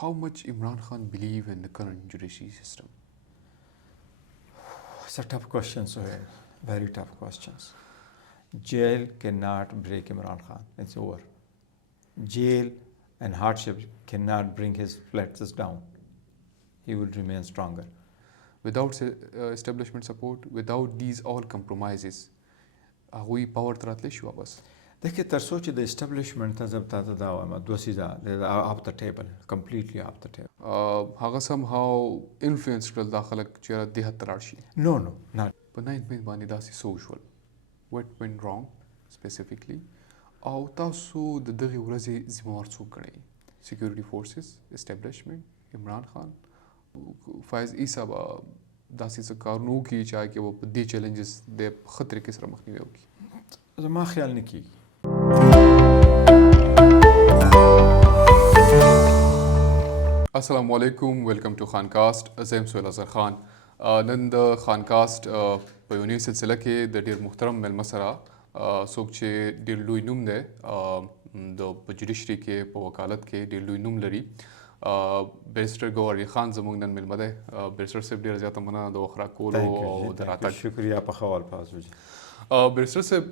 how much Imran Khan believe in the current judiciary system? It's a tough question, Sohail. Very tough questions. Jail cannot break Imran Khan. It's over. Jail and hardship cannot bring his flexes down. He will remain stronger. Without establishment support, without these all compromises, هغوی پاور ته راتلی شي واپس. देखिए تر څو چې د اسټابلیشمنټ ته زه تاسو دا وایم دوه څیزه اف د ټیبل کمپلیټلی اف د ټیبل هغه somehow influence کړل دا خلک چې دې حد ته لاړ شي. نو not په 9 مې باندې داسې سوشل what went wrong specifically او تاسو د دغې ورځې ذمہوار څوک ګڼئ؟ security forces, establishment, Imran Khan, فایز عیسی به داسې څه کارونه وکړي چې هغه کې به په دې چیلنجز د ښه طریقې سره مخنیوی وکړي؟ زما خیال نه کېږي. السلام علیکم، ویلکم ټو خانکاسټ. زه یم سهیل اصغر خان. نن د خانکاسټ په یو نوې سلسله کې د ډېر محترم میلمه سره څوک چې ډېر لوی نوم دی د په جوډیشري کې په وکالت کې ډېر لوی نوم لري، بیرسټر ګوهر خان زموږ نن میلمه دی. بیرسټر صاحب ډېره زیاته مننه د وخت راکولو او د راتګ. شکریه په ښه الفاظ وجه. بیرسټر صاحب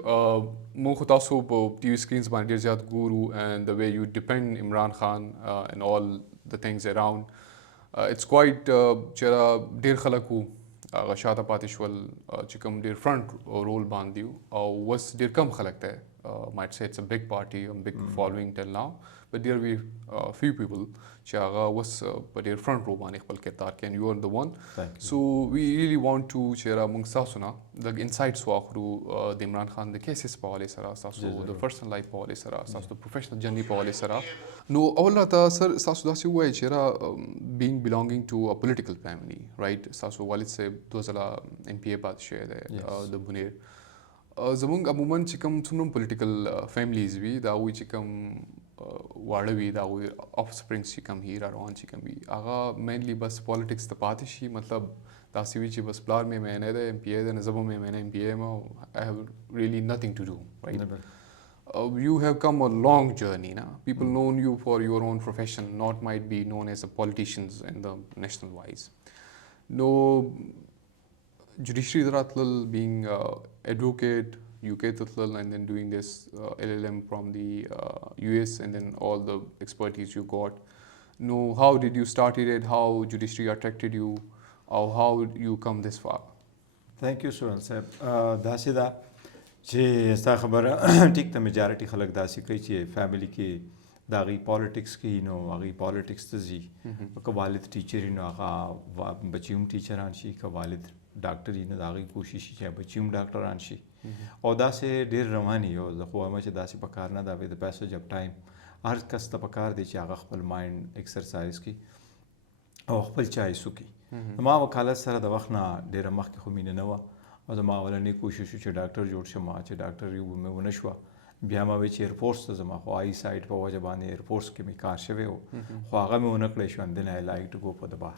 موږ خو تاسو په ټي وي سکرینز باندې ډېر زیات ګورو and the way you depend Imran Khan and all the things around. It's quite چې ډېر خلک وو هغه شاته پاتې شول چې کوم ډېر فرنٹ رول باندې وو او اوس ډېر کم خلک دی. might say it's a big party, a big following till now, but there will be few people چې هغه اوس په ډېر فرنٹ رو باندې خپل کردار کوي and you are the one. So we really want to چې موږ تاسو نه د انسایټس واخلو د عمران خان د کیسز په حوالې سره، تاسو د پرسنل لایف په حوالې سره، تاسو د پروفیشنل جرني په حوالې سره. نو اول راته سر تاسو داسې ووایئ چې being belonging to a political family, right؟ تاسو والد صاحب 2000 MPA پاتې شوی دی د بونیر. زمونږ عموماً چې کوم څومره پولیټیکل فیملیز وي د هغوی چې کوم واړه وي د هغوی آف سپرینګس چې کوم وي را روان چې کوم وي هغه مینلی بس پالیټکس ته پاتې شي. مطلب داسې وي چې بس پلار مې معنی دی MPA دی، نه زه به مې معنی MPA یم او I have really nothing to do, right? You have come a long journey now. People known you for your own profession, not might be known as a politicians in the national wise. No judiciary rathlal, being advocate, UK tathlal, and then doing this LLM from the US, and then all the expertise you got. No, how did you started it? How judiciary attracted you? Or how you come this far? Thank you, Sohail صاحب. داسې ده چې ستا خبره ټیک ته میجارټي خلک داسې کوي چې فیملی کې د هغوی پالیټکس کوي نو هغوی پالیټکس ته ځي. که والد ټیچر وي نو هغه بچي هم ټیچران شي، که والد ډاکټر وي نو د هغوی کوشش شي چې بچي هم ډاکټران شي او داسې ډېر رواني. او زه خو وایم چې داسې پکار نه ده د پیسج اف ټایم هر کس ته پکار دی چې هغه خپل مایند ایکسرسایز کړي او خپل چایس وکړي. زما وکالت سره د وخت نه ډېره مخکې خو مینه نه وه او زما اولنی کوشش و چې ډاکټر جوړ شم چې ډاکټر مې ونه شوه. بیا ما وی چې ایرفورس ته ځم خو آی سایډ په وجه باندې ایرفورس کې مې کار شوی و خو هغه مې ونه کړی شو and then I like to go for the bar.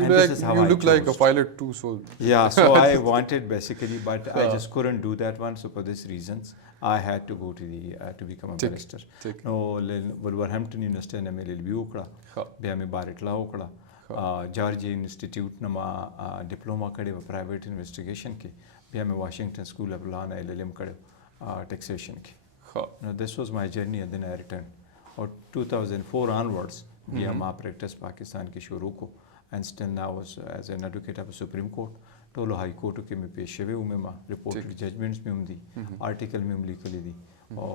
You look like a pilot too, so yeah, so I wanted basically, but I just couldn't do that one. So for these reasons, I had to go to the to become a barrister. No, Wolverhampton University ne mele LLB وکړه، بیا مې بار اطلاع وکړه، جارجیا انسټیټیوټ نه ما ډیپلوما کړې په پرایویټ انویسټیګیشن کې، بیا مې واشنگټن سکول اف لا نه LLM کړو ټیکسیشن کې. No, this was my journey and then I returned. Or 2004 onwards, بیا ما پریکټس پاکستان کې شروع کو. And still now as an advocate of the Supreme Court, ټولو های کورټو کې مې پیش شوی وم، ما ریپورټډ ججمنټس مې هم دي، آرټیکل مې هم لیکلی دي او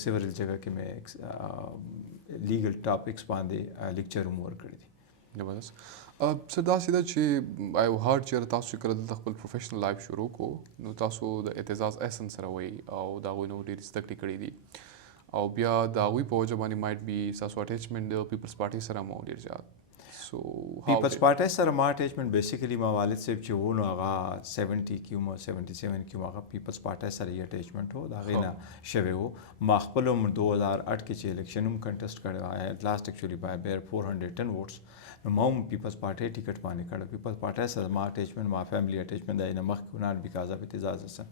سیورل جگہ کې مې لیګل ټاپکس باندې لیکچر هم ورکړی دي. زبردست. څه داسې ده چې آی هارډ چې تاسو چې کله دلته خپل پروفیشنل لایف شروع کو نو تاسو د اعتزاز احسن سره وایي او د هغوی نه ډېرې زده کړې کړې دي او بیا د هغوی په وجه باندې مایټ بي ستاسو اټیچمنټ د پیپلز پارټي سره مو ډېر زیات. پیپلز پارټي سره ما اټیچمنټ بیسیکلی ما والد صاحب چې و نو هغه 70 کې مو 77 کې هغه پیپلز پارټي سره یې اټیچمنټ و د هغې نه شوی و. ما خپل هم 2008 کې چې الیکشن هم کنټسټ کړی و لاست ایکچولی بای بیر 410 ووټس نو ما هم پیپلز پارټي ټیکټ باندې کړی. پیپلز پارټي سره ما اټیچمنټ ما فیملی اټیچمنټ دی نه مخکې ناټ بیکاز اف اعتزاز حسن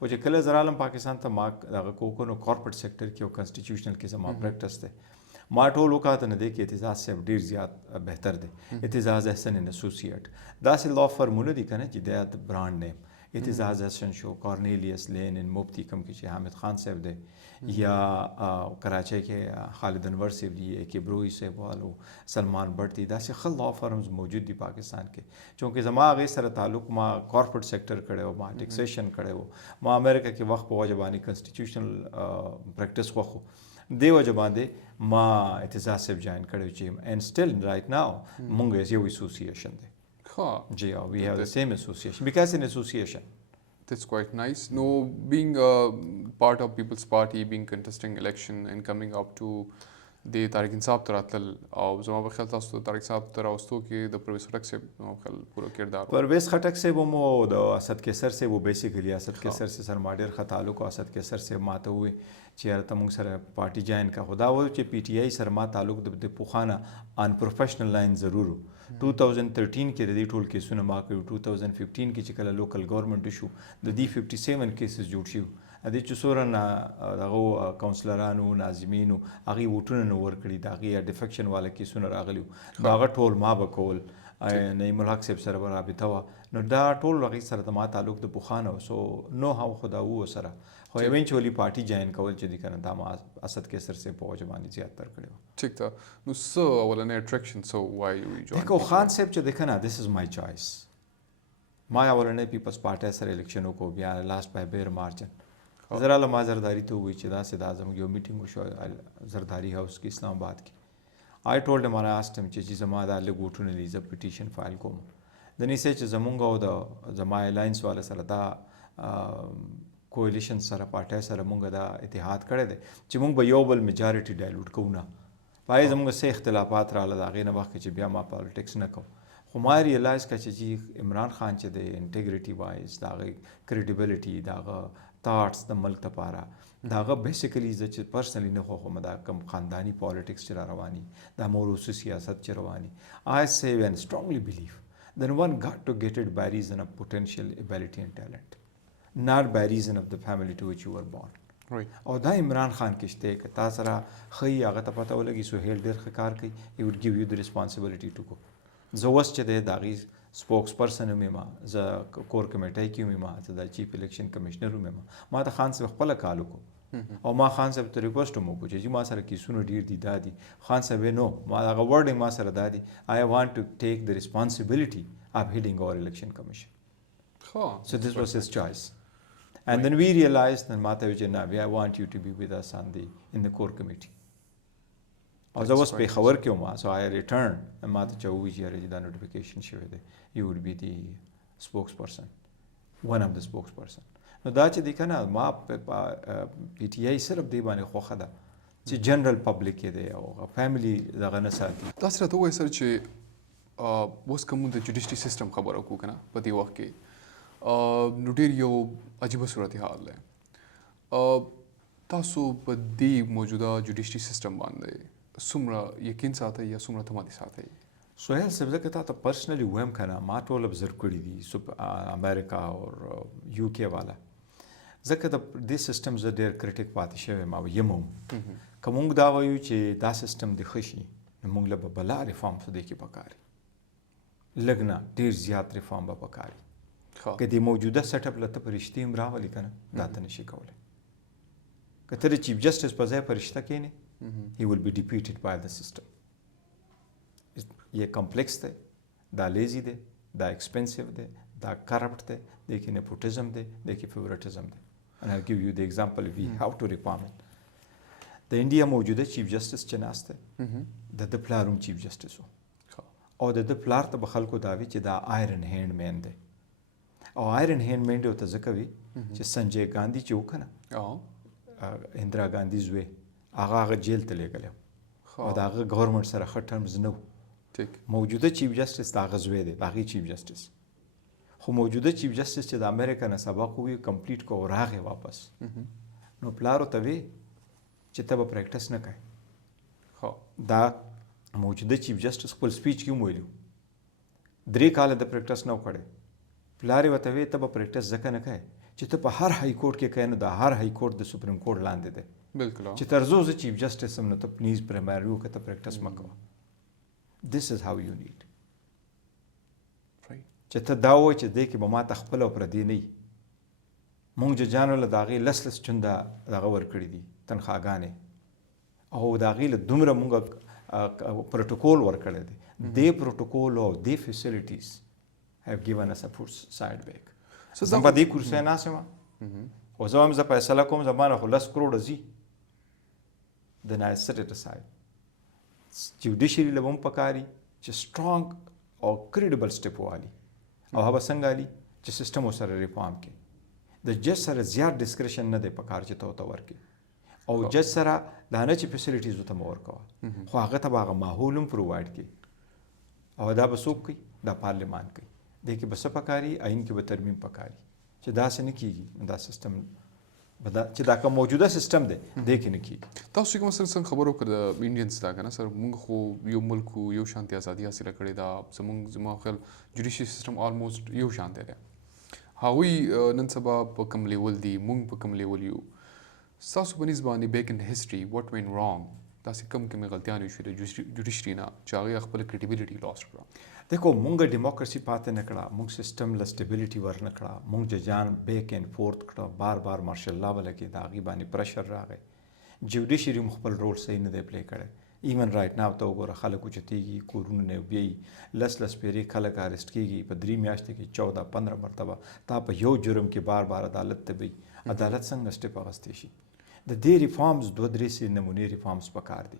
او چې کله زه رالم پاکستان ته ما دغه کوکو نو کارپوریټ سیکټر کې او کنسټیټیوشنل کې زما پریکټس دی ما ټول وکاته نه دی کې اعتزاز صاحب ډېر زیات بهتر دی. اعتزاز احسن ان اسوسییټ داسې لا فرمونه دي کنه چې د برانډ نیم اعتزاز احسن شو کارنیلیس لینن مفتی کم کې چې حامد خان صاحب دی یا کراچۍ کې خالد انور صاحب دی کې بروي صاحب والو سلمان بٹ دی داسې ښه لا فرمز موجود دي پاکستان کې. چونکې زما هغې سره تعلق ما کارپوریټ سیکټر کړی و ما ټیکسیشن کړی و ما امریکا کې وخت په وجه باندې کنسټیټیوشنل پریکټس خوښو دې وجه باندې ما اعتزاز صاحب جاین کړی چې اینڈ سټل رایټ ناو مونږ یو اسوسییشن دی. جی we have the same association because an association. That's quite nice. No, being part of People's Party, being contesting election and coming up to the Tehreek Insaf تراتل او زما په خیال تاسو ته طارق صاحب تر اوستو کې د پرویز خټک صاحب زما په خیال پوره کردار پرویز خټک صاحب مو د اسد کیسر صاحب بیسیکلی اسد کیسر سره ما ډېر ښه تعلق او اسد کیسر صاحب ماته وي چې ته موږ سره پارټي جاین کا خدا و چې پی ټی آی سره ما تعلق د پوخانه ان پروفیشنل لاین ضرور 2013 کې د دې ټول کیسونه ما کړو 2015 کې چې کله لوکل ګورنمنت شو د دې 57 کیسز جوړ شو د دې چې څوره دغه کونسلرانو ناظمینو هغه ووټونه نو ورکړي دا هغه ډیفیکشن والا کیسونه راغلیو دا هغه ټول ما بکول نعیم الحق صاحب سره رابطه وا نو دا ټول هغه سره د ما تعلق د پوخانه سو نو هاو خدا وو سره خو ایونچولی پارټي جاین کول چې د کنه دا ما اسد کیسر سے په وجبانی زیات تر کړو ٹھیک تا نو سو ولنه اټریکشن سو وای یو جوین دیکھو خان صاحب چې د کنه دس از مای چوائس ما ولنه پیپلز پارټي سره الیکشنو کو بیا لاست بای بیر مارجن زرا لما زرداری ته وی چې دا سید اعظم یو میټینګ شو زرداری هاوس کې اسلام آباد کې آی ټولډ him I asked him چې زما دا لګوټونه لیزه پټیشن فایل کوم د نې چې زمونږ او د زما الاینس والا سره دا کولیشن سره پارټي سره مونږ دا اتحاد کړی دی چې مونږ به یو بل میجارټي ډایلوټ کوو نه پای زمونږ سه اختلافات رااله دا غي نه وخت چې بیا ما پالیټکس نه کوم خو ما ریلایز کړ چې عمران خان چې د انټیګریټي وایز دا غي کریډیبিলিټي دا thoughts د ملک لپاره داغه بیسیکلی ز چې پرسنلی نه خو مدا کم خاندانی پالیټکس چې رواني دا موروثي سیاست چې رواني I say and strongly believe then one got to get it by reason of potential ability and talent not by reason of the family to which you were born right او دا عمران خان کې شته ک تاسو را خي هغه ته پته ولګي سهیل ډېر ښه کار کوي he would give you the responsibility to go زوس چې د داغي سپوکس پرسن مې ز کور کمیټای کې مې د چیف الیکشن کمشنر مې ما ته خان صاحب خپل کالو کو او ما خان صاحب ته ریکوست مو کو چې ما سره کیسونه ډیر دي دادي خان صاحب نو ما هغه ورډینګ ما سره دادي I want to take the responsibility of heading our election commission so this was his choice and then we realized that Mata Vijay I want you to be with us in the core committee او زه اوس په خبر کې وم so I returned and ماته چې وی چې دا نوټیفیکیشن شوی دی you would be the spokesperson one of the spokesperson نو دا چې د کنه ما پی ټی آی صرف دی باندې خوخه ده چې جنرال پبلک کې دی او فیملی دغه نه ساتي تاسو راته وایي سر چې اوس کوم د جوډیشري سیستم خبره کو کنه په دې وخت کې نو ډیر یو عجیب صورتحال ده تاسو په دې موجوده جوډیشري سیستم باندې څومره یقین ساتي یا څومره اعتماد ساتي سهیل صاحب زه ته پرسنلی وایم کنه ما ټول ابزرو کړی دي امریکا او یو کې والا ځکه د دې سیستم زه ډېر کریټیک پاتې شوی ما یم که موږ دا وایو چې دا سیستم د ښه شي نو موږ له به بلا ریفارم په دې کې پکاري لږ نه ډېر زیات ریفارم به پکاري که د موجوده سیټ اپ له ته په رښتیا هم راولي که نه دا ته نشي کولی که ته د چیف جسټس په ځای په رشته کښېنې he will be defeated by the system یہ کمپلیکس دی دا لیزی دی دا ایکسپینسیو دی دا کرپٹ دی دی کې نیپوټزم دی دی کې فیورټزم دی and I'll give you the example we have to reform it د انډیا موجوده چیف جسټس چې ناست دی د پلار هم چیف جسټس و او د پلار ته به خلکو دا وي چې دا آیرن هینډ مین دی او آیرن هینډ مین دی ورته ځکه وي چې سنجے ګاندھی چې وکړه اندرا ګاندھی زوی هغه جیل ته لېږلی او د هغه ګورنمنټ سره ښه ټرمز نه و موجوده چیف جسټس د هغه زوی دی د هغې چیف جسټس خو موجوده چیف جسټس چې د امریکا نه سبق ووي کمپلیټ کو راغی واپس نو پلار ورته وی چې ته به پریکټس نه کوې دا موجوده چیف جسټس خپل سپیچ کې هم ویلي 3 کاله د پریکټس نه و کړی پلار یې ورته وی ته به پریکټس ځکه نه کوې چې ته په هر های کورټ کې کوې نو د هر های کورټ د سپریم کورټ لاندې دی بالکل چې تر څو زه چیف جسټس هم نو ته پلیز پرایمري وکړه ته پریکټس مه کوه. دس از هاو یو نیډ چې ته دا ووایې چې دی کې به ما ته خپله او پردي نه وي. مونږ ججانو له د هغې لس چنده دغه ورکړي دي تنخواګانې او د هغې له دومره مونږ پروټوکول ورکړی دی. دې پروټوکول او دې فیسیلیټیز have given us a full side back. زه په دې کرسۍ ناست یم خو زه هم فیصله کوم زما نه خو 10 کروړه ځي then I set it aside. جوډیشري له به هم پکاري چې سټرانګ او کریډیبل سټیپ والي او هغه څنګه علي چې سیسټم ورسره ریفارم کړي. د جج سره زیات ډسکریشن نه دی پکار چې ته ورته ورکړي او جج سره دا نه چې فیسیلیټیز ورته مه ورکوه خو هغه ته به هغه ماحول هم پرووایډ کړي او دا به څوک کوي؟ دا پارلیمان کوي. دې کې به څه پکاري؟ آئین کې به ترمیم پکاري چې داسې نه کېږي دا سیسټم چې دا کوم موجوده سیسټم دی دې کې نه کېږي. تاسو چې مثلا څنګه خبرو کړه د انډینز دا که نه سر موږ خو یو ملک یو شانتي ازادي حاصله کړې ده. زما خیال جوډیشري سیسټم آلموسټ یو شانتی دی. هغوی نن سبا په کوم لیول دي موږ په کوم لیول یو؟ ستاسو په نسبت باندې بیک ان هسټري واټ وین رانګ داسې کومې غلطیانې وشوې د جوډیشري نه چې هغې خپله کریډیبلټي لاس کړه؟ دیکھو مونږ ډیموکراسي پاتې نه کړه، مونږ سیسټم له سټیبیلیټي ورنه کړه، مونږ ججان بیک اینډ فورت کړه، بار بار مارشل لا ولګېد، د هغې باندې پرشر راغی. جوډیشري هم خپل رول صحیح نه دی پلی کړی. ایون رایټ ناو ته وګوره خلک اوچتېږي، کورونو نه بیایي، لس پیرې خلک اریسټ کېږي په 3 میاشتې کې 14-15 مرتبه. تا په یو جرم کې بار بار عدالت ته بیایي. عدالت څنګه سټیپ اخیستی شي؟ د دې ریفارمز 2-3 نمونې ریفارمز پکار دي.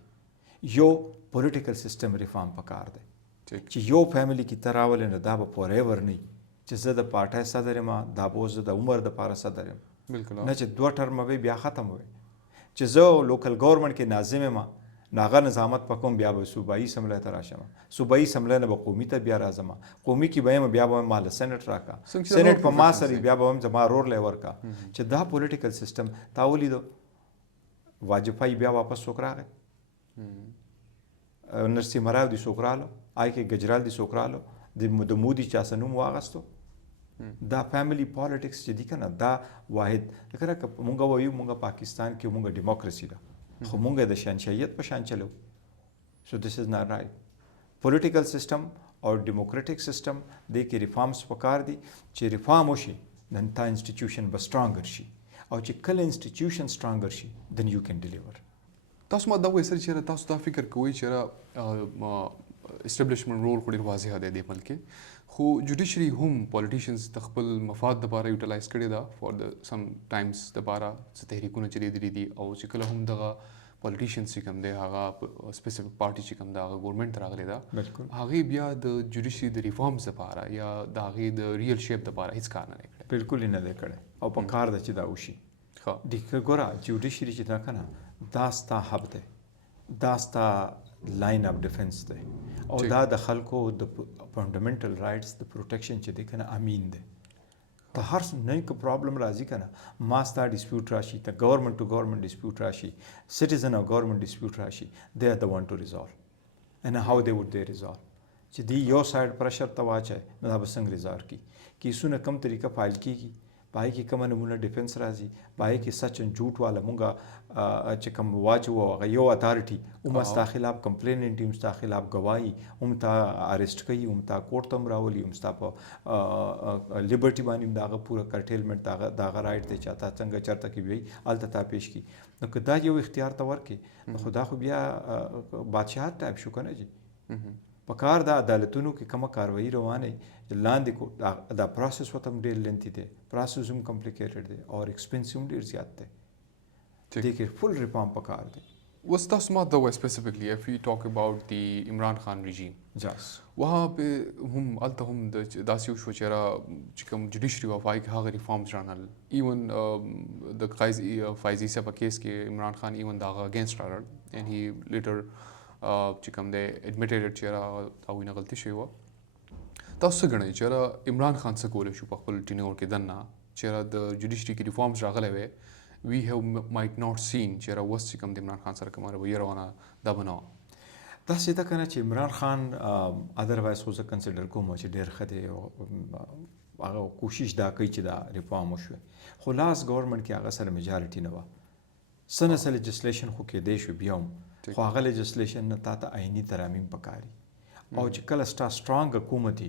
یو پولیټیکل سیسټم ریفارم پکار دی چې یو فیملی کې ته راولې نو دا به فور ایور نه وي چې زه د پارټۍ صدر یم، دا به اوس زه د عمر دپاره صدر یم، نه چې 2 ټرمه وي بیا ختم وي. چې زه لوکل ګورنمنټ کې ناظم یم نو هغه نظامت په کوم بیا به صوبایي اسمبلی ته راشم، صوبایي اسمبلی نه به قومي ته بیا راځم، قومي کې به یم بیا به ما له سینټ راکا، سینټ په ما سره بیا به هم زما رول ورکا. چې دا پولیټیکل سیسټم تا ولیدو واجپائی بیا واپس څوک راغی، نرسمه راو دي څوک رالو، آی کې گجرال دي څوک رالو، د مودي چا څه نوم واغستو. دا فیملی پالیټکس چې دي که نه دا واحد لکه مونږ وایو مونږ پاکستان کې مونږ ډیموکراسي ده خو مونږ د شهنشاهیت په شان چلو. سو دس از ناٹ رائټ. پولیټیکل سیسټم او ډیموکریټک سیسټم دې کې ریفارمز پکار دي چې ریفارم وشي نن تا انسټیټیوشن به سټرانګر شي او چې کله انسټیټیوشن سټرانګر شي دن یو کین ډیلیور. تاسو ما دا وایي سر چېرې تاسو دا فکر کوئ چېرې اسټابلیشمنټ رول خو ډېر واضح دی دې ملک کې، خو جوډیشري هم پالیټیشنز د خپل مفاد دپاره یوټیلایز کړې ده فار د سم ټایمز دپاره څه تحریکونه چلېدلي دي او چې کله هم دغه پالیټیشنز چې کوم دی هغه سپیسیفک پارټي چې کوم ده هغه ګورنمنټ ته راغلی ده هغې بیا د جوډیشري د ریفارمز دپاره یا د هغې د ریل شیپ دپاره هېڅ کار نه دی کړی. بالکل یې نه دی کړی او په کار ده چې دا وشي. ګوره جوډیشري چې دا که نه دا ستا حب دی، دا ستا لاین اف ډیفنس دی او دا د خلکو د فنډامنټل رایټس د پروټیکشن چې دی که نه امین دی. ته هر نوی که پرابلم راځي که نه ما ستا ډسپیوټ راشي، ته ګورنمنټ ټو ګورنمنټ ډسپیوټ راشي، سټیزن او ګورنمنټ ډسپیوټ راشي، دے آر د ون ټو ریزالو. اینڈ هاو دے وډ دے ریزالو چې دی یو سایډ پرشر ته واچوي نو دا به څنګه ریزالو کړي. کیسونه کم طریقه فایل کېږي، پای کې کومه نمونه ډیفنس راځي، پای کې سچ ان جھوٹ والا مونږه چې کوم واچو هغه یو اتارټي هم ستا خلاف کمپلیننټ هم ستا خلاف گواهی هم تا اریسټ کوي هم تا کورټ ته هم راولي هم ستا په لیبرټي باندې هم د هغه پوره کرټیلمنټ د هغه رایټ دی چې تا څنګه چېرته کې وي هلته تا پیش کړي. نو که دا یو اختیار ته ورکړي نو خو دا خو بیا بادشاهت ټایپ شو که نه جي. په کار د عدالتونو کې کومه کاروایي روانه لاندې کو دا پروسس ورته هم ډېر لینتي دی، پروسس هم کمپلیکیټډ دی او ایکسپینسیو هم ډېر زیات دی. دې کې فل ریفارم پکار دی. اوس تاسو ما دا وایي سپیسیفکلی اف یو ټاک اباؤٹ دی عمران خان رژیم وहाँ पे هم هلته هم داسې وشو چې کوم جوډیشري وه په هغې کې هغه ریفارمز رانل. ایون د فایز عیسی په کیس کې عمران خان ایون د هغه اګینسټ راړل اینډ هی لیټر چې کوم دی اډمیټډ چېرې هغوی نه غلطي شوې وه. تاسو څه ګڼئ چېرې عمران خان څه کولی شو په خپل ټینور کې دننه چېرې د جوډیشري کې ریفارمز راغلی وی وی هیو مایټ ناٹ سین چېرې اوس چې کوم د عمران خان سره کومه رویه روانه دا به نه وه. داسې ده که نه چې عمران خان ادروایز خو زه کنسیډر کوم چې ډېر ښه دی او هغه کوشش دا کوي چې دا ریفارم وشوي خو لاس ګورنمنټ کې هغه سره میجارټي نه وه. څه نسل لیجسلیشن خو کېدی شو بیا هم خو هغه لیجسلیشن نه تا ته عیني ترامیم پکاري او چې کله ستا سترانګ حکومت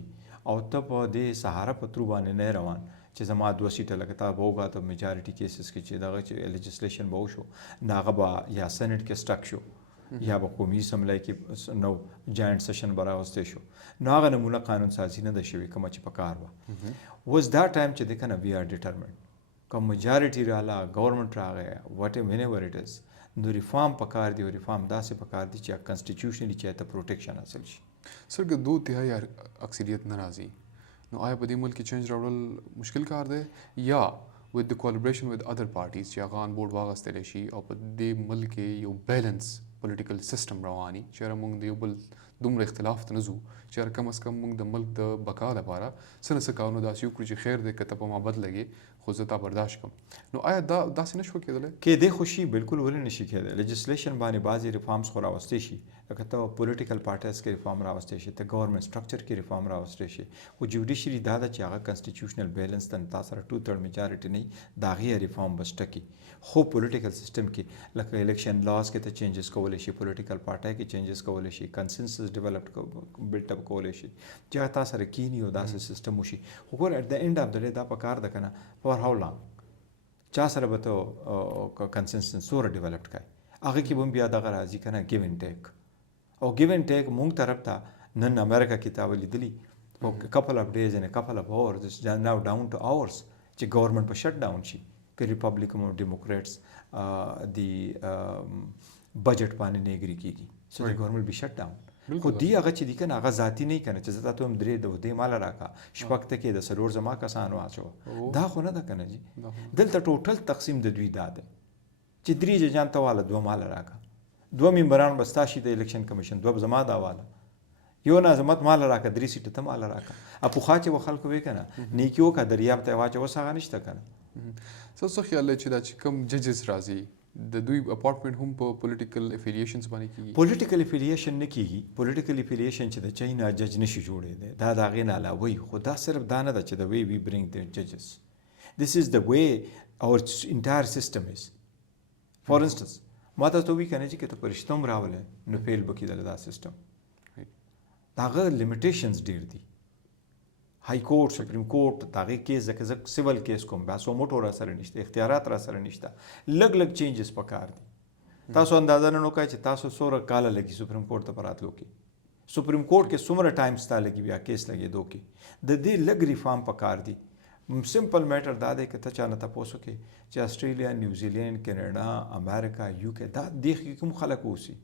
او ته په دې سهاره په ترو باندې نه روان چې زما 2 سیټه لکه تا به وګاته میجارټي کیسز کې چې دغه چې لیجسلیشن به وشو نو هغه به یا سینټ کې سټک شو یا به قومي اسمبلی کې نو جاینټ سیشن به راوستی شو نو هغه نمونه قانون سازي نه ده شوې کومه چې پکار وه اوس دا ټایم چې دی که نه وی آر ډیټرمنډ که میجارټي راله ګورنمنټ راغی واټ وین ایور اټ از نو ریفارم پکار دی او ریفارم داسې پکار دی چې کنسټیټیوشنلی چې ته پروټیکشن حاصل شي سر که 2/3 اکثریت نه راځي نو آیا په دې ملک کې چینج راوړل مشکل کار دی یا with the collaboration with other parties چې هغه آن بورډ واغستلی شي او په دې ملک کې یو بیلنس پولیټیکل سیسټم رواني چې موږ د یو بل دومره اختلاف ته نه ځو چې کم از کم موږ د ملک د بقا لپاره څه نه څه کارونه داسې وکړو چې خیر دی که ته په ما بد لګې خو زه تا برداشت کړم نو آیا داسې نه شو کېدلی کېدی خو شي بالکل ولې نه شي کېدی لیجسلیشن باندې بعضې ریفارمز خو راوستی شي لکه ته پولیټیکل پارټیز کې ریفارم راوستی شي ته ګورنمنټ سټرکچر کې ریفارم راوستی شي خو جوډیشري دا ده چې هغه کنسټیټیوشنل بیلنس ته تا سره 2/3 میجارټي نه وي د هغې ریفارم به شته کړي خو پولیټیکل سیسټم کې لکه الیکشن لاز کې ته چینجز کولی شي پولیټیکل پارټۍ کې چینجز کولی شي کنسنسس ډیولپ بلټ اپ کولی شي چې هغه تا سره کینی او داسې سیسټم وشي خو ګوره ایټ د اینډ اف د ډے دا پکار ده که نه فار هاو لانګ چا سره به ته کنسنسس څومره ډیولپډ کړی هغه کې به هم بیا دغه راځي که نه ګیو اینډ ټیک او ګیو اینډ ټیک مونږ طرف ته نن امریکا کې تا به لیدلي کپل اف ډیز ان کپل اف اورز ناو ډاون ټو اورز چې ګورنمنټ په شټ ډاون شي که ریپبلیکن او ډیموکریټس د بجټ باندې نه اګري کېږي سو د ګورنمنټ بي شټ ډاون خو دی هغه چې دی که نه هغه ذاتي نه که نه چې زه تا ته هم 3 د دې ماله راکړه شپږ ته کې د څلور زما کسانو واچوه دا خو نه ده که نه جي دلته ټوټل تقسیم د دوی دا دی چې 3 ججان ته واله 2 ماله راکړه 2 ممبران به ستا شي د الیکشن کمیشن 2 زما دا واله یو نظامت ماله راکړه 3 سیټه ته ماله راکړه پخوا چې به خلکو وی که نه نیکي وکړه دریاب ته یې واچوه اوس هغه نشته که نه څه خیال دی چې دا چې کوم ججز راځي د دوی اپارټمنټ هم په پولیټیکل افیلیشنز باندې کېږي پولیټیکل افیلیشن نه کېږي پولیټیکل افیلیشن چې د چای نه جج نشي جوړېدی دا د هغې نه علاوه وي خو دا صرف دا نه ده چې د وی وی برینګ د ججز دس از د وی اور انټایر سیسټم از فار انسټنس ما ته وی که نه چې که ته په رشته هم راولې نو فیل به کېدله دا سیسټم د هغه لیمیټیشنز ډېر دي های کورټ سپریم کورټ د هغې کیس ځکه زه سیول کیس کوم بیا سو موټو را سره نشته اختیارات را سره نشته لږ لږ چینجز پکار دي تاسو اندازه نه وکړئ چې تاسو څومره کاله لګي سپریم کورټ ته په راتلو کې سپریم کورټ کې څومره ټایم ستا لګي بیا کیس لګېدو کې د دې لږ ریفارم پکار دي سمپل میټر دا دی که ته چا نه تپوس وکړې چې استرالیا نیوزیلینډ کینیډا امریکا یو کې دا دې کې کوم خلک اوسي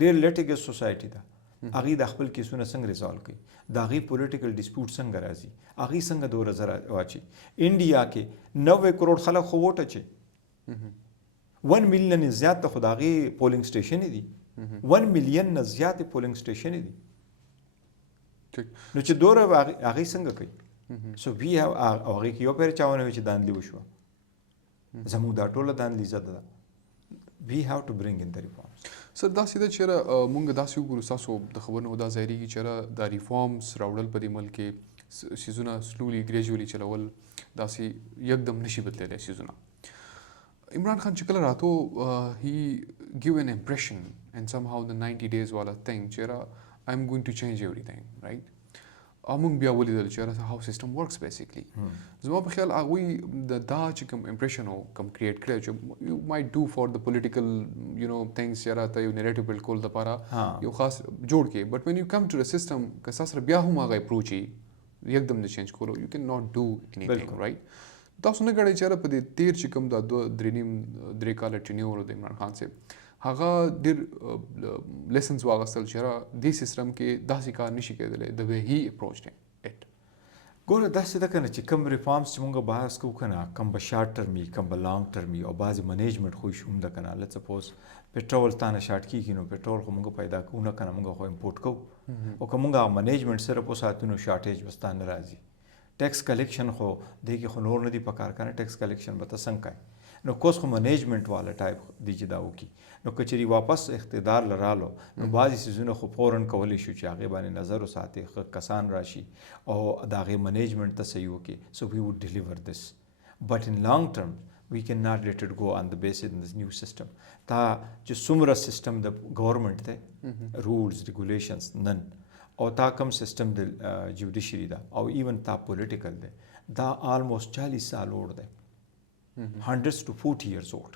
ډېر لیټیګس سوسایټي ده هغې د خپل کیسونه څنګه ریزالو کوي د هغې پولیټیکل ډسپیوټ څنګه راځي هغې څنګه 2000 واچي انډیا کې 90 کروڑ خلک خو ووټ اچي 1 ملیون نه زیات ته خو د هغې پولینګ سټیشنې دي 1 ملیون نه زیاتې پولینګ سټیشنې دي نو چې دوره هغې څنګه کوي سو وی هغه کې یو پیر چاونه وي چې داندلي وشوه زموږ دا ټوله داندلي زده ده وی هاو ټو برینګ ان د ریفارمز سر داسې ده چېرې مونږ داسې وګورو ستاسو د خبرونو دا ظاهرېږي چېرې دا ریفارمز راوړل په دې ملک کې سیزونه سلولي ګریجولي چلول داسې یکدم نشي بدلیدلی سیزونه عمران خان چې کله راته هی ګیو ان امپریشن اینڈ سم هاو د 90 days والا تھنګ چېرې آی ایم ګوینګ ټو چینج ایوریثینګ رایټ موږ بیا ولیدل چې هاو سیسټم ورکس بیسیکلی زما په خیال هغوی د دا چې کوم امپریشن او کوم کریټ کړی چې یو مایټ ډو فار د پولیټیکل یو نو تھنګس یا راته یو نیریټیو بلډ کول دپاره یو خاص جوړ کړي بټ وین یو کم ټو د سیسټم که ستا سره بیا هم هغه اپروچ وي یکدم د چینج کولو یو کین ناٹ ډو انیثینګ رایټ تاسو نه ګڼئ چېرې په دې تیر چې کوم دا 3 کاله ټینیور د عمران خان صاحب هغه ډېر لیسنز واغستل چې دې سیسټم کې داسې کار نشي کېدلی د وی هی اپروچ اټ ګوره داسې ده که نه چې کوم ریفارمز چې مونږ بحث کوو که نه کوم به شارټ ټرمي کوم به لانګ ټرمي او بعضې منیجمنټ خو هم ده که نه لیټس سپوز پټرول تا نه شارټ کېږي نو پټرول خو مونږ پیدا کوو نه که نه مونږ خو امپورټ کوو او که مونږ هغه منیجمنټ صرف وساتو نو شارټیج به ستا نه راځي ټیکس کلیکشن خو دې کې خو نور نه دي پکار که نه ټیکس کلیکشن به ته څنګه کوې نو کوس خو منیجمنټ والا ټایپ دی چې دا وکړي نو که چېرې واپس اقتدار لرالو نو بعضې څیزونه خو فوراً کولی شو چې هغې باندې نظر وساتي ښه کسان راشي او د هغې منیجمنټ ته صحیح وکړي سو وی وډ ډیلیور دس بټ ان لانګ ټرم we cannot let it go on the basis in this new system. تا چې څومره سیستم د گورنمنٹ دی رولز ریګولیشنز نن او تا کم سیستم د جوډیشری دا او ایون تا پولیټیکل دی دا آلموسٹ 40 سال اوړ دی 100 to 40 years old.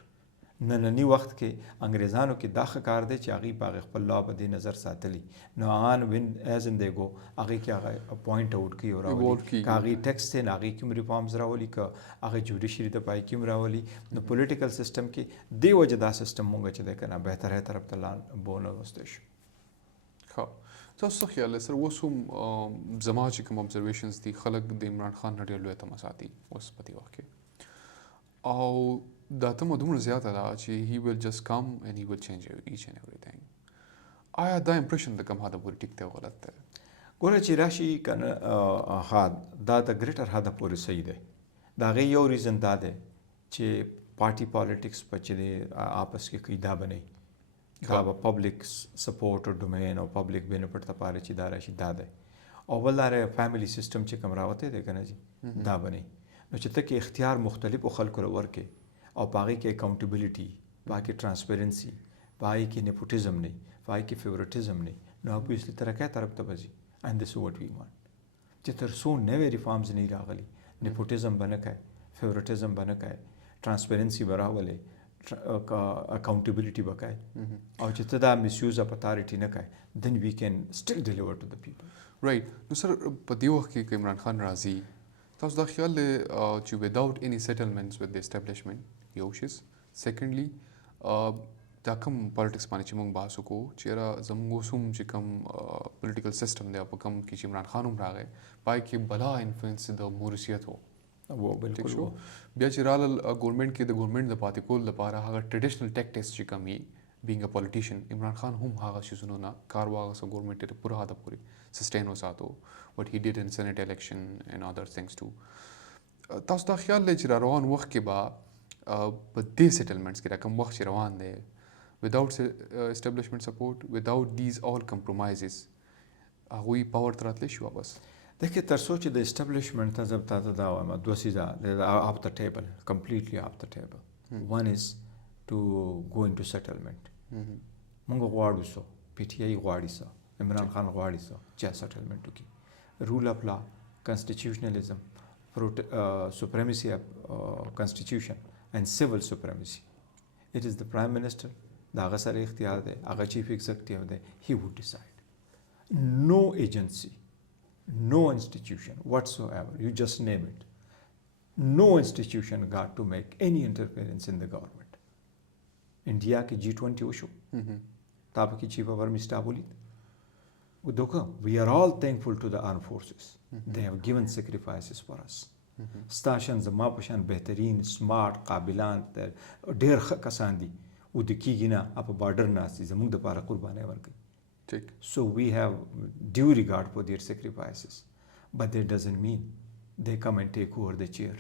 نننی وخت کې انګریزانو کې دا ښه کار دی چې هغوی په هغې خپل لا په دې نظر ساتلی نو آن وین ایز ان دی گو هغې کې هغه پوینټ آوټ کوي او راولي که هغې ټیکس دی نو هغې کې هم ریفارمز راولي که هغې جوډیشري د پای کې هم راولي نو پولیټیکل سیسټم کې دې وجه دا سیسټم مونږ چې دی که نه بهتره طرف ته لاړ بونه وستی شو. ښه تاسو څه خیال دی سر اوس هم زما چې کوم ابزرویشنز دي خلک د عمران خان نه ډېر لویه تمه ساتي اوس په دې وخت کې او دا تمه دومره زیاته ده چې هی ویل جسټ کم اینڈ هی ویل چینج ایچ اینڈ ایوریثینګ آیا دا امپریشن د کوم حده پورې ټیک دی غلط دی؟ ګوره چې راشي که نه ها دا د ګریټر حده پورې صحیح دی د هغې یو ریزن دا دی چې پارټي پالیټکس په چې دی آپس کې کوي دا به نه دا به پبلک سپورټ او ډومین او پبلک بینیفټ لپاره چې دا راشي دا دی او بل دا فیملی سیسټم چې کوم راوتی دی که نه جي دا به نه نو چې ته کې اختیار مختلفو خلکو له ورکې او په هغې کې اکاونټیبلټي په هغې کې ټرانسپیرنسي په هغې کې نیپوټیزم نه په هغې کې فیورټیزم نه نو ابویسلی ترقی طرف ته به ځي اینډ دس وټ وی وانټ چې تر څو نوې ریفارمز نه راغلي نیپوټیزم به نه کوي فیورټیزم به نه کوي ټرانسپیرنسي به راولي اکاونټیبلټي به کوي او چې ته دا مس یوز اف اتھارټي نه کوي دین وی کین سټل ډیلیور ټو د پیپل رایټ نو سر په دې وخت کې که عمران خان راځي تاسو دا خیال دی چې وداوټ اني سیټلمنټس ود د اسټابلیشمنټ یو شیز سیکنډلی دا کوم پالیټکس باندې چې موږ بحث وکړو چې یاره زموږ اوس هم چې کوم پولیټیکل سیسټم دی په کوم کې چې عمران خان هم راغی پای کې بلا انفلوئنس د موریثیت و بالکل شو بیا چې رالل ګورنمنټ کې د ګورنمنټ د پاتې کولو لپاره هغه ټریډیشنل ټیکټکس چې کوم بینګ ا پولیټیشن عمران خان هم هغه شیزونو نه کار واغسته ګورنمنټ یې پوره حده پورې سسټین وساتو وټ هی ډیډ ان سینیټ الیکشن اینڈ ادر تھنګس ټو تاسو دا خیال دی چې را روان وخت کې به په دې سیټلمنټس کې دا کوم وخت چې روان دی without establishment support without these all compromises هغوی پاور ته راتلی شي واپس देखिए तरसो چې د اسټابلیشمنټ ته زب تاسو دا وایم دوه سیزه اپ د ټیبل کمپلیټلی اپ د ټیبل ون از ټو گو انټو سیټلمنٹ مونږ غواړو سو پی ټی آی غواړي سو عمران خان غواړي سو چې سیټلمنٹ وکړي رول اف لا کنسټیټیوشنلزم supremacy of constitution and civil supremacy. It is the prime minister, the هغه سره اختیار دی هغه چیف ایگزیکټیو دی he would decide. No agency, no institution whatsoever, you just name it, no institution got to make any interference in the government. India کې G20 وشو تا پکې چیف آف آرمی سټاف ولید ودوکه we are all thankful to the armed forces. They have given sacrifices for us. ستاشن زما پشان بهترین سمارټ قابلان ډېر ښه کسان دي او د کېږي نه په بارډر ناست دي زموږ دپاره قربانۍ ورکوي so we have due regard for their sacrifices but that doesn't mean they come and take over the chair.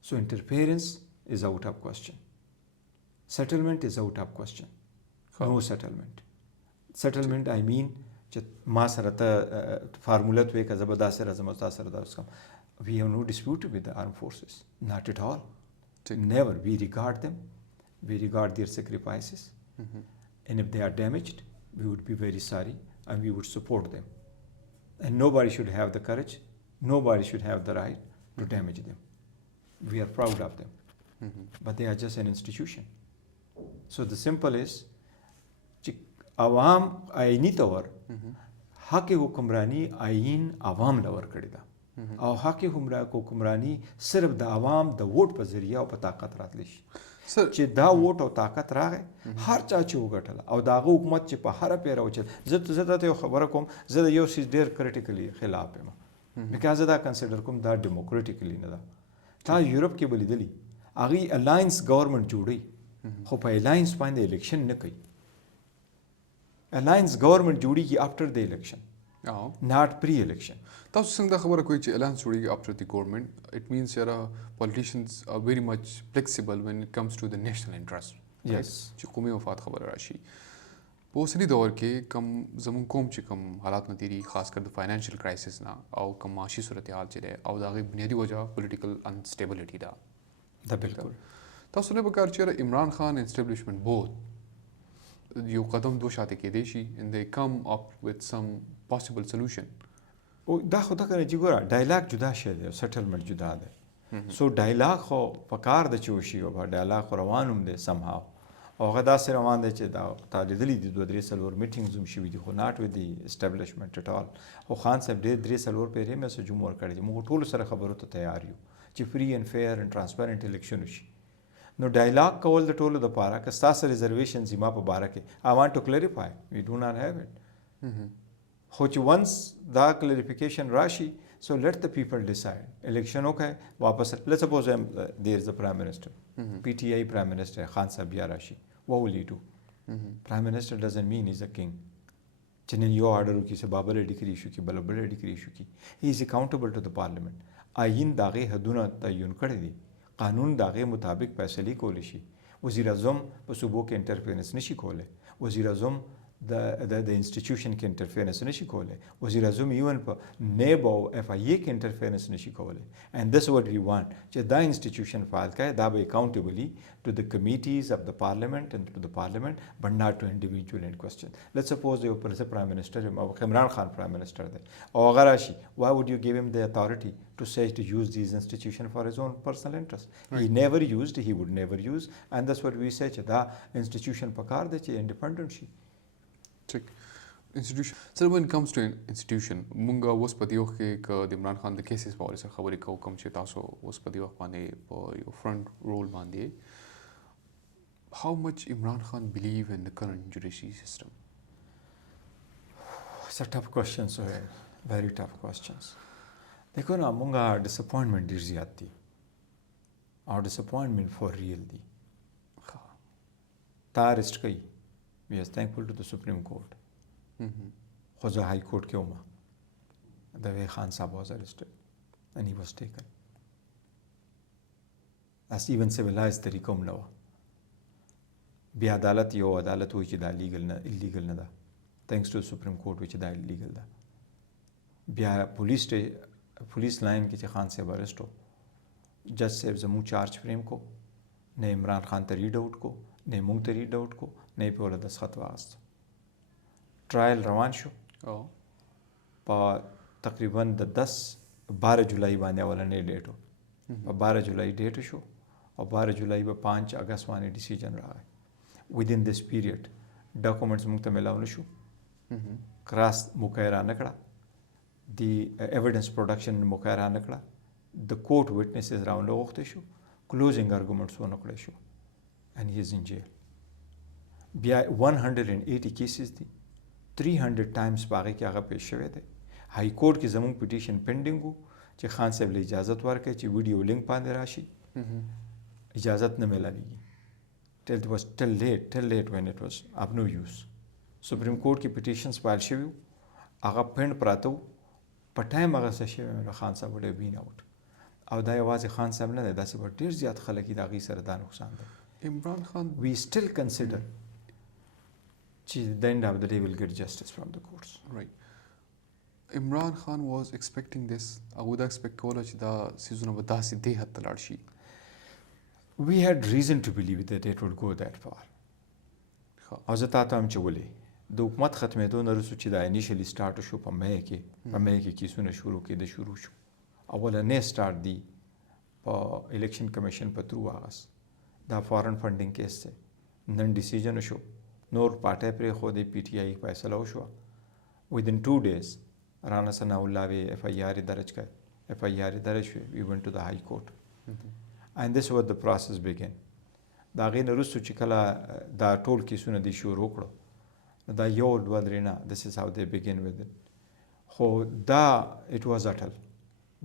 So interference is out of question. Settlement is out of question. No settlement I mean چې ما سره ته فارموله توی که زه به داسې راځم او تا سره دا اوس کوم we have no dispute with the armed forces, not at all. Never. We regard them, we regard their sacrifices, and if they are damaged we would be very sorry and we would support them, and nobody should have the courage, nobody should have the right to damage them. We are proud of them, but they are just an institution. So the simple is عوام آئینی طور حق حکمرانی آئین عوام لور کړی ده او حق حکمرانی صرف د عوام د ووټ په ذریعه او په طاقت راتلی شي چې دا ووټ او طاقت راغی هر چا چې وګټله او د هغه حکومت چې په هره پیره وچل زه ته یو خبره کوم زه د یو څیز ډېر کرټیکلی خلاف یم بیکاز زه دا کنسیډر کوم دا ډیموکریټیکلی نه ده تا یورپ کې به لیدلي هغوی الاینس گورنمنټ جوړوي خو په الاینس باندې الیکشن نه کوي الاینس گورنمنٹ جوړیږي after the election, not pre-election. تاسو څنګه دا خبره کوئ چې الاینس جوړیږي after the government? It means یاره politicians are very much flexible when it comes to the national interest. Yes. چې قومي مفاد خبره راشي په اوسني دور کې کم زموږ قوم چې کوم حالات نه تیری خاص کر د فاینانشل کرایسس نه او کم معاشي صورتحال چې دی او د هغې بنیادي وجه پولیټیکل انسټیبلټي ده دا بالکل تاسو نه پکار چیرې عمران خان اسټابلیشمنت بوت یو قدم دوه شاته کېدی شي and they come up with some possible solution. او دا خو دا کنه چې ګوره ډایلاګ جدا شی دی سیټلمنټ جدا دی سو ډایلاګ خو پکار د چې وشي او ډایلاګ خو روان هم دی سم هاو او هغه داسې روان دی چې دا تا لیدلي دي 2-3 میټینګز هم شوي دي خو ناټ وذ دی اسټابلیشمنټ اټ آل. او خان صاحب ډېر 3 پیرې میسج هم ورکړی دي موږ ټولو سره خبرو ته تیار یو چې فری اینډ فیر اینډ ټرانسپیرنټ الیکشن وشي. نو ډایلاګ کول د ټولو دپاره که ستاسو ریزرویشنز زما په باره کې آی وانټ ټو کلیریفای وی ډو ناټ هیو اټ خو چې ونس دا کلیریفیکیشن راشي سو لیٹ د پیپل ډیسایډ الیکشن وکړي واپس لیټس سپوز دیر از ا پرایم منسٹر پی ټی آئی پرایم منسٹر خان صاحب بیا راشي what will he do? Prime Minister doesn't mean he's a king. چې نن یو آرډر وکړي چې بابل ډیکري شو کی بل ډیکري شو کی he is accountable to the parliament. آئین د هغې حدونه تعین کړی دي قانون د هغې مطابق فیصلې کولی شي. وزیر اعظم په صوبو کې انټرفیرنس نشي کولی. وزیر اعظم د انسټیټیوشن کې انټرفیرنس نشي کولی. وزیر اعظم ایون په نیب او ایف آئی اے کې انټرفیرنس نشي کولی. اینڈ دس وٹ وی وانٹ چې دا انسټیټیوشن فعال کړي دا به اکاؤنټیبلی ټو د کمیټیز اف د پارلیمنٹ اینڈ ټو د پارلیمنٹ بٹ ناٹ ټو انډیویجول ان کوېسچن. لیټس سپوز یو پرایم منسٹر عمران خان پرایم منسٹر دی او هغه راشي why would you give him the authority to say to use these institutions for his own personal interest? He never used, he would never use, and that's what we say چې دا انسټیټیوشن پکار دی چې انډیپندنٹ شي. Check. Institution. So when it comes to institution, مونږ اوس په دې وخت کې که د عمران خان د کیسز په اړه سره خبرې کوو کوم چې تاسو اوس په دې وخت باندې په یو فرنٹ رول باندې how much Imran Khan believe in the current judiciary system? It's a tough question, Sohail. Very tough questions. دیکھو نا مونږه ډساپوینټمنټ ډېر زیات دي او ډساپوینټمنټ فور ریل دي. تا ارسټ کوي we are thankful to the Supreme Court. خو زه هائی کورټ کې وم the way Khan Sahab was arrested and he was taken. That's even civilized طریقه هم نه وه. بیا عدالت یو عدالت وایي چې دا ایلیګل نه ده thanks to the Supreme Court وایي چې دا ایلیګل ده. بیا پولیس لاین کې چې خان صاحب ارسټ و جج صاحب زموږ چارج فریم کو نه عمران خان ته ریډ آؤٹ کو نه موږ ته ریډ آؤٹ کو نه په ولا دستخط واغست. ټرایل روان شو په تقریبا د 12 جولائی باندې اولنې ډیټ و په 12 جولائی ډیټ شو او 12 جولائی په 5 اگست باندې ډیسیژن راغی. within this period ډاکومنټس موږ ته میلاو نه شو کراس مقایره نه کړه د ایویډنس پروډکشن مقایره نه کړه د کورټ وټنسز راونه وغوښته شو کلوزینګ ارګومنټس ونه کړی شو and he is in jail. بیا 180 کیسز دي 300 ټایمز په هغې کې هغه پیش شوی دی. هائی کورټ کې زموږ پټیشن پینډینګ و چې خان صاحب له اجازت ورکړي چې ویډیو لینک باندې راشي اجازت نه میلاویږي. It was till late when it was of no use. سپریم کورټ کې پټیشنز فایل شوي وو هغه پینډ پراته وو په ټایم هغه څه شوی نو خان صاحب would have been out. او دا یوازې خان صاحب نه دی داسې به ډېر زیات خلک د هغې سره دا نقصان دی. Imran Khan, we still consider at the end of the day we'll get justice from the courts. Right. Imran Khan was expecting this. I would expect کوله چې دا سیزونه به داسې دې حد ته لاړ شي. We had reason to believe that it would go that far. او زه تا ته هم چې ولې د حکومت ختمېدو نه وروسته چې دا انیشلی سټارټ شو په مې کې کیسونه شروع کېده شروع شو اولنې سټارټ دی په الیکشن کمیشن په ترو اغست دا فارن فنډینګ کیس دی. نن ډیسیژن شو نور پارټۍ پرېښودې پی ټی آئی فیصله وشوه within 2 days رانا ثناء الله وی ایف آئی آر درج کړ ایف آئی آر درج شوې وی went to the high court and this was the process began. دا هغې نه وروسته چې کله دا ټول کیسونه دې شروع کړو دا یو دوه درې نه this is how they begin with it. خو دا it was utter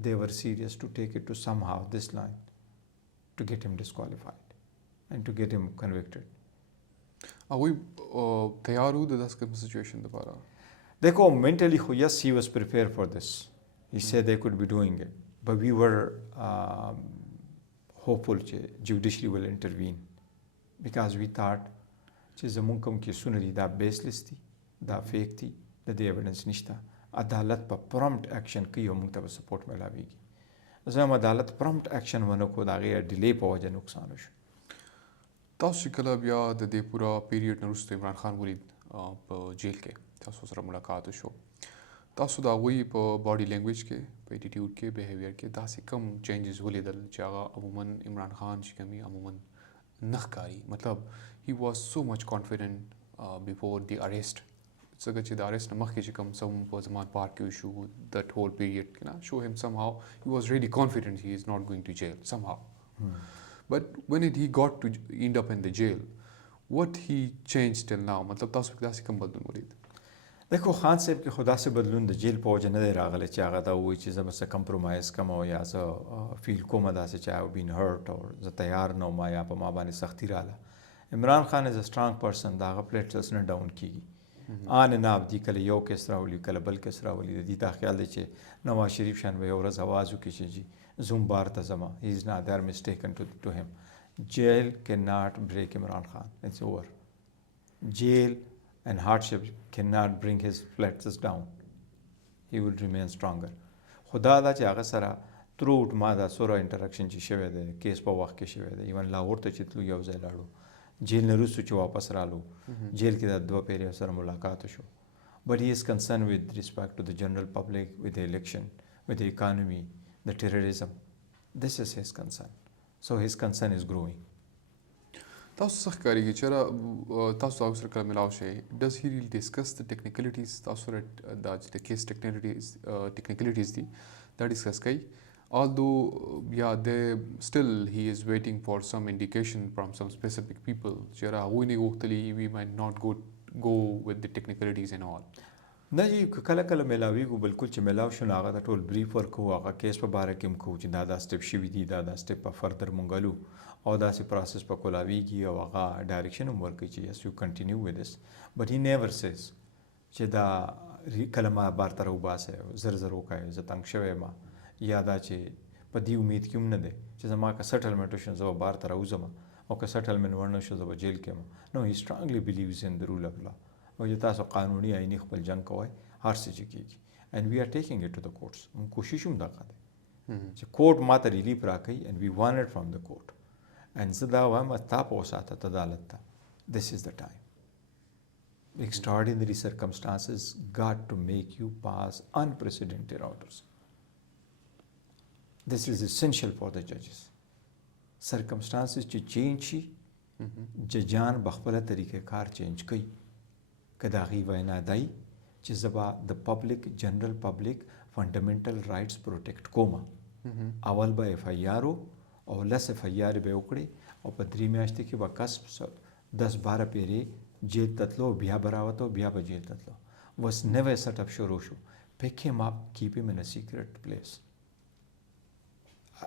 they were serious to take it to somehow this line to get him disqualified and to get him convicted. هغوی تیار وو د داسې کوم سچویشن دپاره؟ دیکھو mentally خو yes he was prepared for this. He said they could be doing it but we were hopeful چې judiciary will intervene because we thought چې زمونږ کوم کیسونه دي دا بیسلیس دي دا فیک دي د دې ایویډنس نشته عدالت په پرومپټ ایکشن کوي او موږ ته به سپورټ میلاویږي. زه هم عدالت پرمپټ اکشن ونه کړو د هغې ډیلې په وجه نقصان وشو. تاسو چې کله بیا د دې پوره پیریډ نه وروسته عمران خان ولید په جیل کې تاسو سره ملاقات وشو، تاسو د هغوی په باډي لینګویج کې په ایټیټیوډ کې بیهیویر کې داسې کم چینجز ولیدل چې هغه عموما عمران خان چې کوم عموما نه ښکاري؟ مطلب هی واز سو مچ کانفیډنٹ بیفور دی اریسټ، څنګه چې د اریسټ نه مخکې چې کوم څه په زمان پارک کې وشو دیٹ هول پیریډ کې نه شو هیم سم هاو هی واز ریلی کانفیډنٹ هی از ناٹ ګوینګ ټو جیل سم هاو. But when he got to end up in the jail, what he changed till now? مطلب تاسو کې داسې کوم بدلون ولید؟ دیکھو خان صاحب کې خو داسې بدلون د جیل په وجه نه دی راغلی چې هغه دا ووایي چې زه به څه کمپرومایز کوم او یا زه فیل کوم داسې چې I have been hurt او زه تیار نه وم یا په ما باندې سختي راغله. عمران خان از ا سټرانګ پرسن، د هغه پلیټس نه ډاون کیږي. آن نه اب دی کله یو کیس راولي کله بل کیس راولي. د دې دا خیال دی چې نواز شریف شان به یو ورځ آواز وکړي چې جی زوم بار ته ځمه. He is not there mistaken to him. Jail cannot break Imran Khan. It's over. Jail and hardship cannot bring his flexes down. He will remain stronger. خدا دا چې هغه سره تروټ ما دا سوره انټراکشن چې شوی دی کیس په وخت کې شوی دی، ایون لاهور ته چې تلو یو ځای لاړو، جیل نه وروسته چې واپس رالو جیل کې دا 2 پیرې سره ملاقات وشو. But he is concerned with respect to the general public, with the election, with the economy, the terrorism. This is his concern. So his concern is growing. تاسو څه ښکارېږي چې تاسو هغه سره کله ملاو شئ ډز هی ریل ډسکس د ټیکنیکلیټیز؟ تاسو سره دا چې د کیس ټیکنیکلیټیز دي دا ډسکس کوي؟ although yeah they still he is waiting for some indication from some specific people چې هغوی نه غوښتلي we might not go with the technicalities and all. نه جی کله کله میلاویږو بالکل چې میلاو شو نو هغه ته ټول بریف ورکوو، هغه کیس په باره کې هم کوو چې دا سټپ شوي دي، دا سټپ په فردر مونږ لو او داسې پروسس په کولاویږي او هغه ډایرکشن هم ورکوي چې یس یو کنټینیو وذ دس. بټ هی نیور سیز چې دا کله ما بار ته راوباسئ زر زر وکړئ زه تنګ شوی یم، یا دا چې په دې امید کې هم نه دی چې زما که سیټلمنټ وشو زه به بار ته راوځم او که سیټلمنټ ونه شو زه به جیل کې یم. نو هی سټرانګلی بلیوز ان د رول اف لا او چې تاسو قانوني آئینی خپل جنګ کوئ هر څه چې کېږي. اینڈ وی آر ټیکنګ اټ ټو د کورټس. موږ کوشش هم دغه دی چې کورټ ما ته ریلیف راکوي اینډ وی وان اټ فرام د کورټ. اینډ زه دا وایم تا په وساته عدالت ته دس از د ټایم. Extraordinary circumstances got to make you pass unprecedented orders. This is essential for the judges. Circumstances چې چینج شي ججان بخپله طریقه کار چینج کوي که د هغې وینا دی چې زه به د پبلک جنرل پبلک فنډامنټل رایټس پروټیکټ کوم. اول به اف آی آر او 10 اف آی آر به وکړي او په 3 میاشتې کې به کس 10-12 پیرې جیل ته تلو بیا به راوته بیا به جیل ته تلو. was never set up شروع شو. pick him up, keep him in a secret place.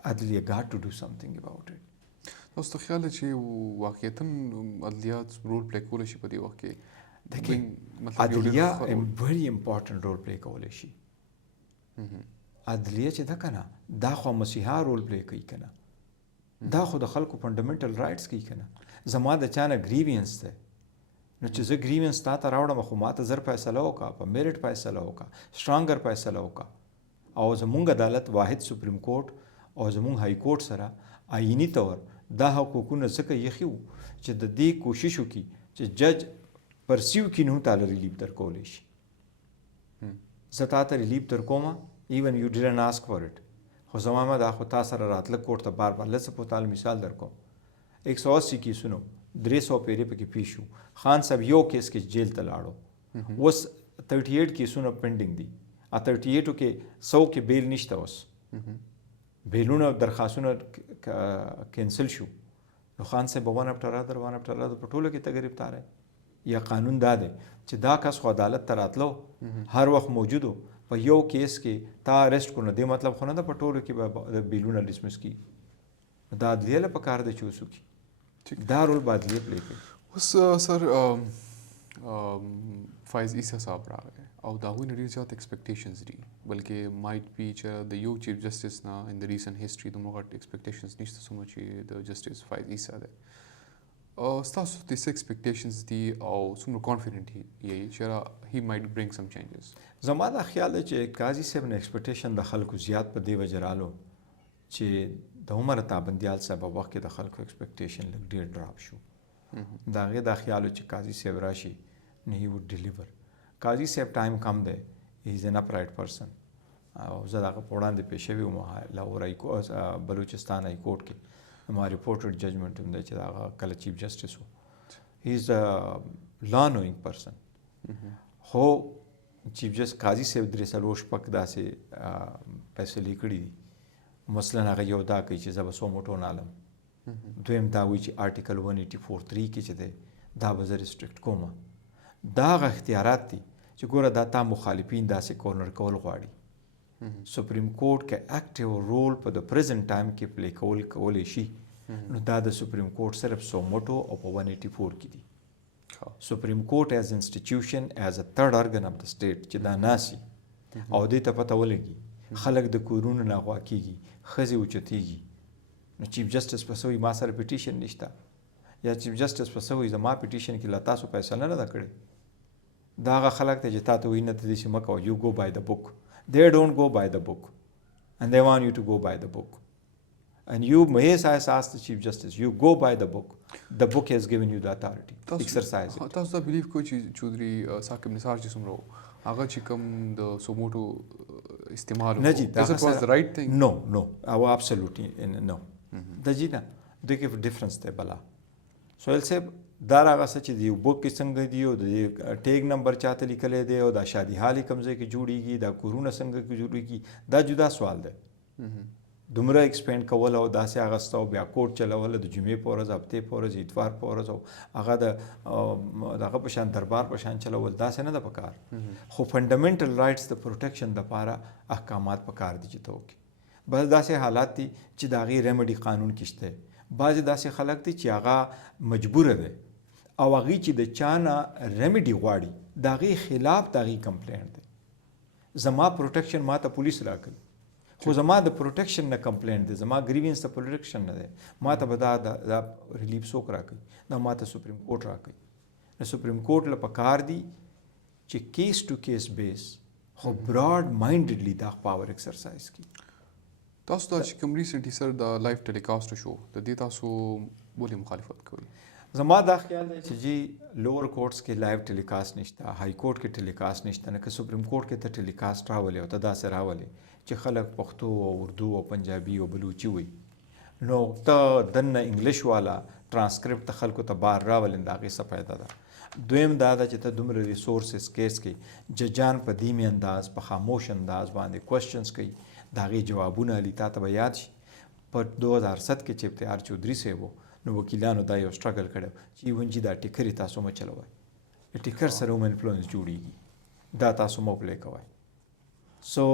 عدلیه got to do something about it. تاسو ته خیال دی چې واقعیتاً عدلیات رول پلی کولی شي په دې وخت کې؟ عدلیه very important رول پلی کولی شي. عدلیه چې ده که نه دا خو مسیحا رول پلی کوي که نه، دا خو د خلکو فنډامنټل رایټس کوي که نه. زما د چا نه ګریوینس دی نو چې زه ګریوینس تا ته راوړم خو ما ته زر فیصله وکړه، په میرټ فیصله وکړه، سټرانګر فیصله وکړه. او زمونږ عدالت واحد سپریم کورټ او زمونږ های کورټ سره آئینی طور دا حقوقونه ځکه یخي وو چې د دې کوشش وکړي چې جج پرسیو کې نو تعالی ریلیف در کولی شي. زه تا ته ریلیف در کومه ایون یو ډیډنټ آسک فار اټ، خو زما ما دا خو تا سره راتله کورټ ته بار بار. لڅ په تعالی مثال در کوم 180 کیسونو 300 پیرې پکې پیښ شو. خان صاحب یو کیس کې جیل ته لاړو، اوس 38 کیسونه پینډینګ دي. 38 کې 100 کې بیل نشته، اوس بیلونه درخواستونه کینسل شو. نو خان صاحب ون افټر ادر په ټولو کې ته گرفتار ہے. یا قانون دا دی چې دا کس خو عدالت ته راتلو هر وخت موجودو په یو کیس کې تا اریسټ کړو، دې مطلب خو نه ده په ټولو کې به بیلونه ډسمس کی. دا عدلیه له پکار دی چې وسوکي دا رول به عدلیه پلی کوي. اوس سر فایز عیسی صاحب راغی او د هغوی نه ډېر زیات ایکسپیکټیشنز دي، بلکې مایټ بي چې د یو چیف جسټس نه ان د ریسنټ هسټري دومره غټ ایکسپیکټیشنز نشته څومره چې د جسټس فایز عیسی دی. ستاسو د څه ایکسپیکټیشنز دي او څومره کانفیډنټ یې چې هی مایټ برینګ سم چینجز؟ زما دا خیال دی چې قاضي صاحب نه ایکسپیکټیشن د خلکو زیات په دې وجه رالو چې د عمر تابندیال صاحب په وخت کې د خلکو ایکسپیکټیشن لږ ډېر ډراپ شو. د هغې دا خیال و چې قاضي صاحب راشي نو هی وډ ډیلیور. قاضي صاحب ټایم کم دی، هی از ان اپرایټ پرسن. او زه د هغه په وړاندې پیش شوی وم لاهور بلوچستان های کورټ کې ما ریپورټډ ججمنټ هم دی چې د هغه کله چیف جسټس و. هی از لا نوینګ پرسن. خو چیف جسټس قاضي صاحب درې څلور شپږ داسې فیصلې کړي دي. مثلا هغه یو دا کوي چې زه به څو موټو نه الم. دویم دا وایي چې آرټیکل 184(3) کې چې دی دا به زه ریسټرکټ کوم. دا هغه اختیارات دي چې ګوره دا تا مخالفین داسې کورنر کول غواړي. سپریم کورټ کې اکټیو رول په د پریزنټ ټایم کې پلی کولی شي. نو دا د سپریم کورټ صرف 100 موټو او په 184 کې دي. سپریم کورټ ایز انسټیټیوشن ایز ا تھرډ ارګن اف د سټیټ چې دا ناسي او دې ته پته ولګي خلک د کورونو نه غوا کېږي، ښځې اوچتېږي. نو چیف جسټس په څه وایي ما سره پټیشن نشته، یا چیف جسټس په څه وایي زما پټیشن کې له تاسو فیصله نه ده کړې. دا هغه خلک ته چې تا ته وایي نه ته داسې مه کوه، یو گو بای د بک. They don't go by the book and they want you to go by the book. And you may ask the Chief Justice, you go by the book. The book has given you the authority. Exercise it. تاسو دا بلیف کوئ چې چودھری ثاقب نثار چې څومره هغه چې کوم د سوموټو استعمال نه جی that was the right thing. No absolutely no. د جی نه دغه ډیفرنس دی بلا. سوهیل صاحب دا هغه څه چې دی بوک کې څنګه دی او د ټیګ نمبر چاته لیکلی دی او دا شادي حالي کوم ځای کې جوړیږي، دا کورونه څنګه کې جوړیږي، دا جدا سوال دی. دومره ایکسپینډ کول او داسې اغسته او بیا کوټ چلول د جمعې په ورځ، هفتې په ورځ، اتوار په ورځ او هغه د هغه په شان دربار په شان چلول داسې نه ده پکار. خو فنډامنټل رایټس د پروټیکشن دپاره احکامات پکار دي چې ته وکړي. بس داسې حالات دي چې د هغې ریمډي قانون کې شته. بعضې داسې خلک دي چې هغه مجبوره دی او هغې چې د چا نه ریمډي غواړي د هغې خلاف د هغې کمپلینټ دی. زما پروټیکشن ما ته پولیس راکړي، خو زما د پروټیکشن نه کمپلینټ دی، زما ګریوینس د پروټیکشن نه دی. ما ته به دا ریلیف څوک راکوي؟ دا ما ته سپریم کورټ راکوي. نو سپریم کورټ له پکار دی چې کیس ټو کیس بیس خو براډ مایندډلی دا پاور ایکسرسایز کړي. تاسو دا چې کوم ریسنټلی سر د لایف ټیلیکاسټ شو د دې تاسو ولې مخالفت کوئ؟ زما دا خیال دی چې جی لوور کورټس کې لایو ټیلیکاسټ نشته، های کورټ کې ټیلیکاسټ نشته، نه که سپریم کورټ کې ته ټیلیکاسټ راولې او ته داسې راولې چې خلک پښتو او اردو او پنجابي او بلوچي وي، نو ته دننه انګلیش والا ټرانسکرپټ ته خلکو ته بار راولې د هغې څه فایده ده. دویم دا ده چې ته دومره ریسورسز کیس کې ججان په دھیمي انداز په خاموش انداز باندې کوشچنز کوي، د هغې جوابونه علي تا ته به یاد شي. په 2007 کې چې افتخار چودھری صاحب نو وکیلانو دا یو سټرګل کړی چې ایون جي دا ټیکرې تاسو مه چلوئ، ټیکر سره هم انفلوئنس جوړیږي، دا تاسو مه پلی کوئ. سو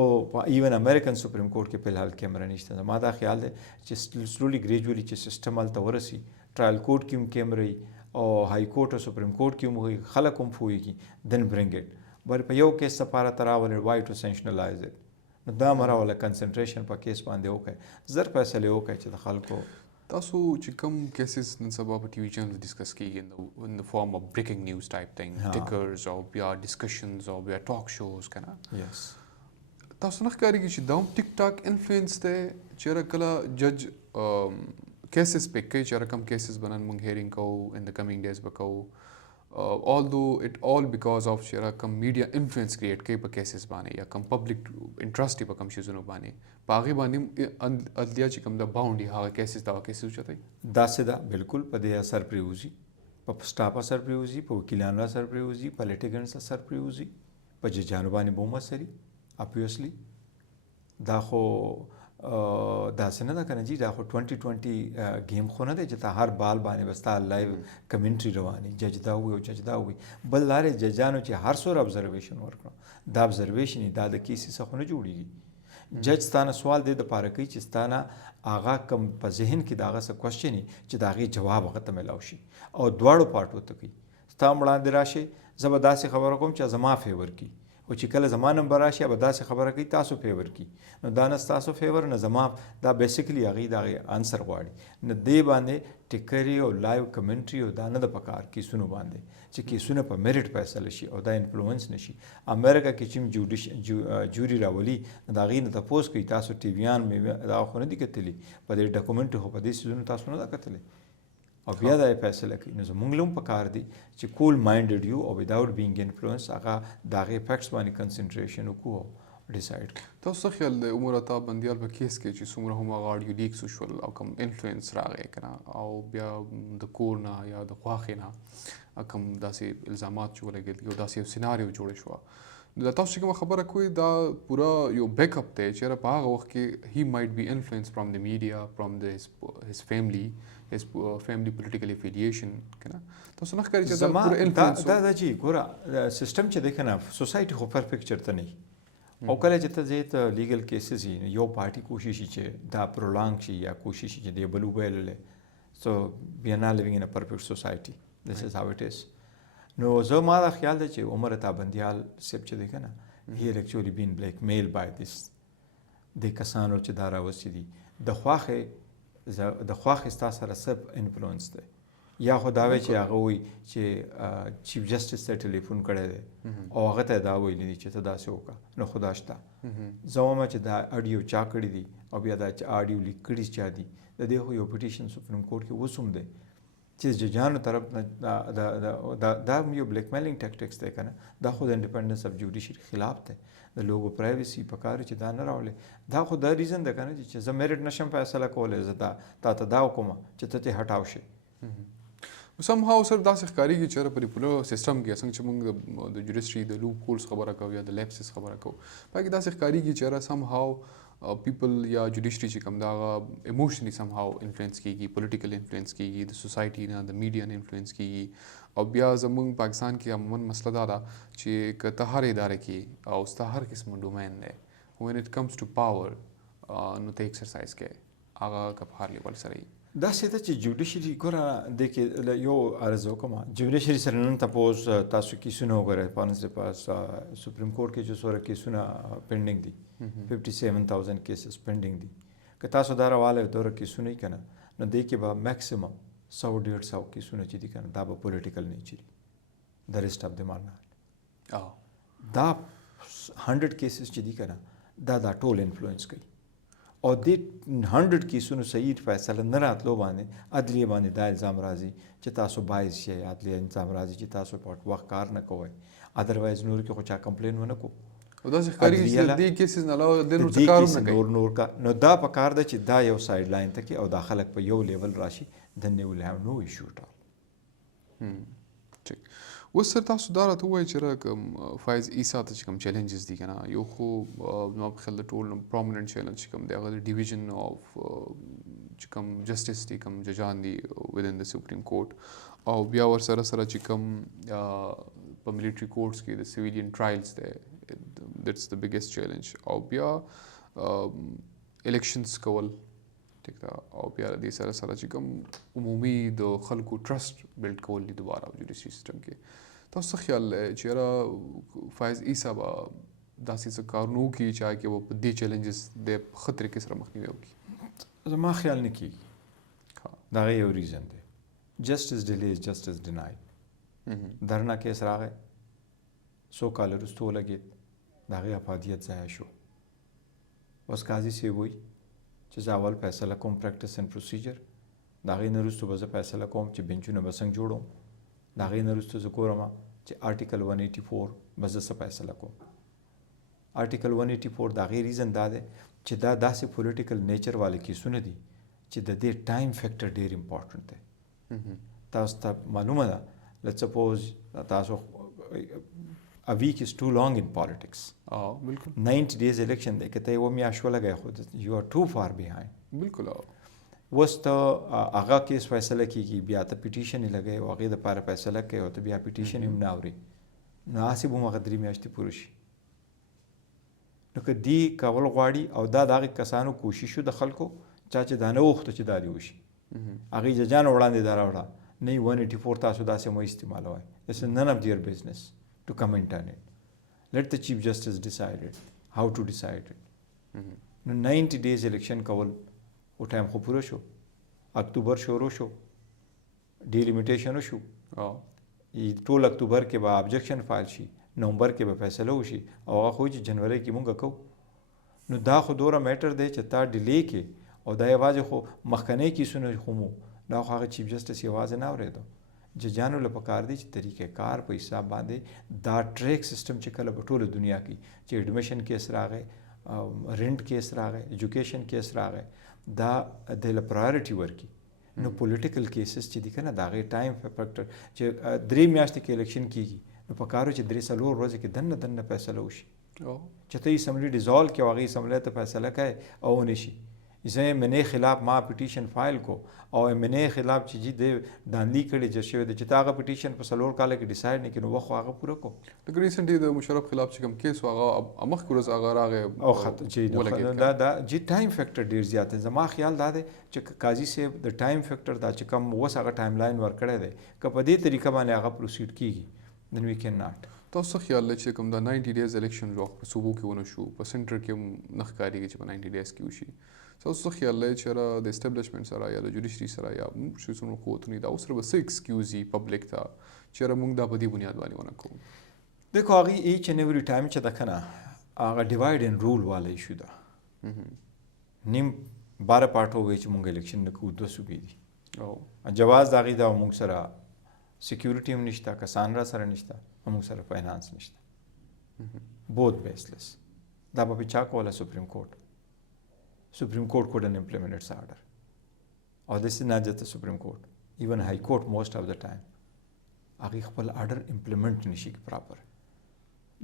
ایون امریکن سپریم کورټ کې فلحال کیمره نشته. زما دا خیال دی چې سلولی ګریجولی چې سیسټم هلته ورسي، ټرایل کورټ کې هم کیمرې او های کورټ او سپریم کورټ کې هم وي، خلک هم پوهېږي، دن برنګ اټ. بل په یو کیس لپاره ته راولې وای ټو سینشنلایز اټ، نو دا مه راوله کنسنټریشن په کیس باندې وکړئ، زر فیصلې وکړئ چې د خلکو. تاسو چې کوم کیسز نن سبا په ټي وي چینل ډسکس کیږي ان د فارم اف بریکینګ نیوز ټایپ تھنګ، ټیکرز او بیا ډسکشنز او بیا ټاک شوز کنه، یس تاسو نه ښکارېږي چې دا هم ټیک ټاک انفلوئنس دی چې کله جج کیسز پک کوي چې کم کیسز به نن موږ هیرینګ کوو ان د کمینګ ډیز به کوو، although it all because of چې کم میډیا انفلوئنس کریټ کوي په کیسز باندې یا کم پبلک انټرسټ په کم شیزونو باندې په هغې باندې عدلیه چې کوم د باونډي هغه کیسز دغه کیسز اوچتوي. داسې ده بالکل. په دې اثر پرې وځي، په سټاف اثر پرې وځي، په وکیلانو اثر پرې وځي، په لیټیګنټس اثر پرې وځي، په ججانو باندې به هم اثر وي ابویسلی. دا خو داسې نه ده که نه جي، دا خو 2020 گیم خو نه دی چې ته هر بال باندې به ستا لایو کمنټري رواني، جج دا ووي او جج دا ووي. بل لارې ججانو چې هر څومره ابزرویشن ورکړه، دا ابزرویشن یې دا د کیسې څخه نه جوړېږي. جج ستانه سوال دې دپاره کوي چې ستانه هغه کم په ذهن کې د هغه څه کوشچن وي چې د هغې جواب هغه ته میلاو شي او دواړو پارټو ته کوي. ستا وړاندې راشي زه به داسې خبره کوم چې زما فیور کړي او چې کله زما نمبر راشي به داسې خبره کوي تاسو فیور کی نو دا نه ستاسو فیور نه زما دا بیسیکلی هغوی د هغې انسر غواړي نه دې باندې ټیکري او لایو کمنټري او دا نه د پکار کیسونو باندې چې کیسونه په میرټ فیصله شي او دا انفلوئنس نشي. امریکا کې چې جوري راولي د هغې نه تپوس کوي تاسو ټي ویان دا خو نه دي کتلي په دې ډاکومنټ خو په دې څیزونو تاسو نه ده کتلی او بیا دا یې فیصله کوي. نو زموږ له هم پکار دی چې کول مایندډ یو او وداوټ بینګ انفلوئنس هغه د هغې فیکټس باندې کنسنټریشن وکړو او ډیسایډ کړو. تاسو څه خیال دی عمر عطا بندیال په کیس کې چې څومره هم هغه اډیو لیکس وشول او کوم انفلوئنس راغی که نه او بیا د کور نه یا د خواښې نه کوم داسې الزامات چې ولګېدل یو داسې یو سیناریو جوړه شوه نو تاسو چې کومه خبره کوئ دا پوره یو بیک اپ دی چېرې په هغه وخت کې هی مایټ بی انفلوئنس فرام د میډیا فرام د his family political affiliation که نه تاسو نه ښکاري چې دا پوره انفلوئنس دا چې ګوره سیسټم چې دی که نه سوسایټي خو پرفیکټ چېرته نه او کله چې ته ځې ته لیګل کیسز وي یو پارټي کوشش چې دا پرولانګ شي یا کوشش چې دی بل وبایللی سو وی آر ناٹ لیوینګ ان ا پرفیکټ سوسایټي دس از هاو اټ از. نو زه ما دا خیال دی چې عمر عطا بندیال صاحب چې دی که نه هی هیل ایکچولی بین بلیک میل بای دس د کسانو چې دا راوستي دي د خواښې ستا سره څه انفلوئنس دی یا خو دا وایي چې هغه وایي چې چیف جسټس ته ټلیفون کړی دی او هغه ته دا ویلي دي چې ته داسې وکړه نو خدا شته زه وایم چې دا اډیو چا کړي دي او بیا دا چې اډیو لیک کړي چا دي د دې خو یو پټیشن سپریم کورټ کې اوس هم دی چې ججانو طرف نه دا یو بلیک میلینګ ټیکټکس دی که نه دا خو د انډیپنډنس اف جوډیشري خلاف دی د لوګو پرایویسي پکار چې دا نه راولي دا خو دا ریزن ده که نه چې زه میرټ نشم فیصله کولی زه تا ته دا وکړم چې ته ترې هټاو شي. سم هاو سر داسې ښکارېږي چې په پوره سیسټم کې څنګه چې موږ د جوډیشري د لوپ هولز خبره کوو یا د لیپسز خبره کوو په کې داسې ښکارېږي چې سم هاو پیپل یا جوډیشري چې کوم دا هغه ایموشنلی سم هاو انفلوئنس کېږي پولیټیکل انفلوئنس کېږي د سوسایټي نه د میډیا نه انفلوئنس کېږي او بیا زموږ پاکستان کې عموماً مسله دا ده چې که ته هر اداره کې او ستا هر قسم ډومین دی وین اټ کمز ټو پاور نو ته ایکسرسایز کوې هغه که په هر لیول سره وي داسې ده چې جوډیشري ګوره دې کې یو عرض وکړم جوډیشري سره نن تپوس تاسو کیسونه وګورئ پاس سپریم کورټ کې چې څومره کیسونه پینډینګ دي 57,000 کیسز پینډینګ دي که تاسو دا راواله دوره کیسونه یې که نه نو دې کې به میکسیمم 100-150 کیسونه چې دي که نه دا به پولیټیکل نیچر د ریسټ آف دم آر ناټ دا 100 کیسز چې دي که نه دا ټول انفلوئنس کوي او دې 100 کیسونو صحیح فیصله نه راتلو باندې عدلیه باندې دا الزام راځي چې تاسو باعث شئ عدلیه الزام راځي چې تاسو په وخت کار نه کوئ ادروایز نور کې خو چا کمپلین ونه کو او داسې ښکارېږي چې دې کیسز نه علاوه د نور څه کار هم نه کوي نور کا نو دا پکار ده چې دا یو سایډ لاین ته کې او دا خلک په یو لیول راشي then they will have no issue at all. ټیک اوس سر تاسو دا راته ووایئ چې فایز عیسی ته چې کوم چیلنجز دي که نه یو خو زما په خیال د ټول پرومیننټ چیلنج چې کوم دی هغه د ډیویژن آف چې کوم جسټس دي کوم ججان دي ودن د سپریم کورټ او بیا ورسره سره چې کوم په ملیټري کورټس کې د سیویلین ټرایلز دی دیټس د بګیسټ چیلنج او بیا الیکشنز کول ټیک ده او بیا دې سره سره چې کوم عمومي د خلکو ټرسټ بلډ کول دي دوباره جوډیشري سیسټم کې تاسو څه خیال دی چې یاره فایز عیسی به داسې څه کارونه وکړي چې هغه کې به په دې چیلنجز د ښه طریقې سره مخنیوی وکړي زما خیال نه کېږي د هغې یو ریزن دی جسټس ډیلی از جسټس ډینای درنا کیس راغی څو کاله وروسته ولګېد د هغې افادیت ضایع شو اوس قاضي صاحب وایي چې زه اول فیصله کوم پریکټس اینډ پروسیجر د هغې نه وروسته به زه فیصله کوم چې بینچونه به څنګه جوړوم د هغې نه وروسته زه ګورم چې آرټیکل 184 به زه څه فیصله کوم آرټیکل 184 د هغې ریزن دا دی چې دا داسې پولیټیکل نیچر والے کیسونه دي چې د دې ټایم فیکټر ډېر امپورټنټ دی تاسو ته معلومه ده لیټس سپوز تاسو A week is too long in politics. بالکل 90 days election دی که ته یوه میاشت ولګی خو you are too far behind. بالکل اوس ته هغه کیس فیصله کېږي بیا ته پیټیشن یې لګوې او هغې دپاره فیصله کوې او ته بیا پیټیشن هم نه اورې نو هسې به هم هغه 3 میاشتې پوره شي نو که دې کول غواړي او دا د هغې کسانو کوشش د خلکو چا چې دا نه غوښته چې دا دې وشي هغې ججانو وړاندې دا راوړه نه 184 تاسو داسې مه استعمالوئ This is none of their business to comment on it. let the chief justice decide it how to decide it. نو 90 days election کول او ټایم خو پوره شو، اکتوبر شروع شو، ډیلیمیټیشن وشو، ټول اکتوبر کې به ابجیکشن فایل شي، نومبر کې به فیصله وشي او هغه خو چې جنوري کې مونږ کوو. نو دا خو دوره میټر دی چې تا ډیلی کې او دا یوازې خو مخکنی کیسونه خو مو دا خو هغه چیف جسټس یوازې نه اورېدو. ججانو له پکار دی چې طریقې کار په حساب باندې دا ټریک سیستم چې کله په ټوله دنیا کې چې ایډمیشن کیس راغی، رینټ کیس راغی، ایجوکیشن کیس راغی، دا د له پرایورټي ورکي. نو پولیټیکل کیسز چې دي که نه د هغې ټایم فیکټر چې 3 میاشتې کې الیکشن کېږي نو په کار چې 3-4 ورځې کې دنه فیصله وشي چې ته اسمبلی ډیزالو کړې او هغې اسمبلی ته فیصله کوې او ونشي. زه ایم این اے خلاف ما پټیشن فایل کو او ایم این اے خلاف چې جی د داندلی کړي جج شوی دی چې تا هغه پټیشن په 4 کاله کې ډیسایډ نه کړي نو وخت هغه پوره کو. لکه ریسنټلی د مشرف خلاف چې کوم کیس هغه مخکې ورځ هغه راغی او خط چې دا جی ټایم فیکټر ډیر زیات دی. زما خیال دا دی چې قاضي صاحب د ټایم فیکټر دا چې کم اوس هغه ټایم لاین ورکړی دی که په دې طریقه باندې هغه پروسیډ کېږي then we cannot. تاسو څه خیال دی چې کوم دا 90 days الیکشن په صوبو کې ونه شو، په سنټر کې هم نه ښکارېږي چې په 90 days کې وشي، تاسو څه خیال دی چې د اسټابلیشمنټ سره یا د جوډیشري سره یا چې څومره قوتونه دي دا اوس سره به څه ایکسکیوز وي پبلک ته چې موږ دا په دې بنیاد باندې ونه کوو؟ دیکھو هغې ایچ اینڈ ایوری ټایم چې ده که نه هغه ډیوایډ اینډ رول والا ایشو ده. نیم 12 پارټ ووایي چې موږ الیکشن نه کوو، 2 صوبې دي، جواز د هغې دا موږ سره سیکیورټي هم نشته، کسان را سره نشته، موږ سره فاینانس نشته، بوت بیسلیس. دا به چا کوله؟ سپریم کورټ. Supreme Court couldn't implement its order. Or this is not just the Supreme Court. Even High Court most of the time. هغې خپل order implement نشي proper.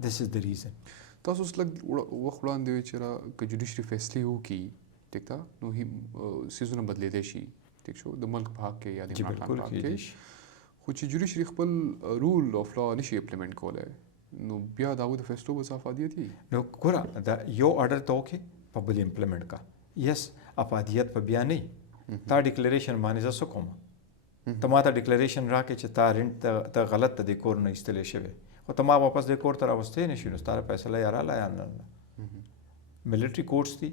This is the reason. تاسو اوس لږ وخت وړاندې وایي چې که جوډیشري فیصلې وکړي ټیک ده نو څیزونه بدلېدی شي، ټیک شو، د ملک په حق کې یا د عمران خان په حق کې، خو چې جوډیشري خپل رول اف لا نشي امپلیمنټ کولی نو بیا د هغوی د فیصلو به څه افادیت وي؟ نو ګوره دا یو order ته وکړې په بل امپلیمنټ کا. یس افادیت په بیا نه تا ډیکلیریشن باندې زه څه کوم؟ ته ما ته ډیکلیریشن راکړې چې تا رینټ ته غلط ته د کور نه ایستلی شوی خو ته ما واپس د کور ته راوستی نه شي نو ستا فیصله یا راله یا نه. ملټري کورټس دي،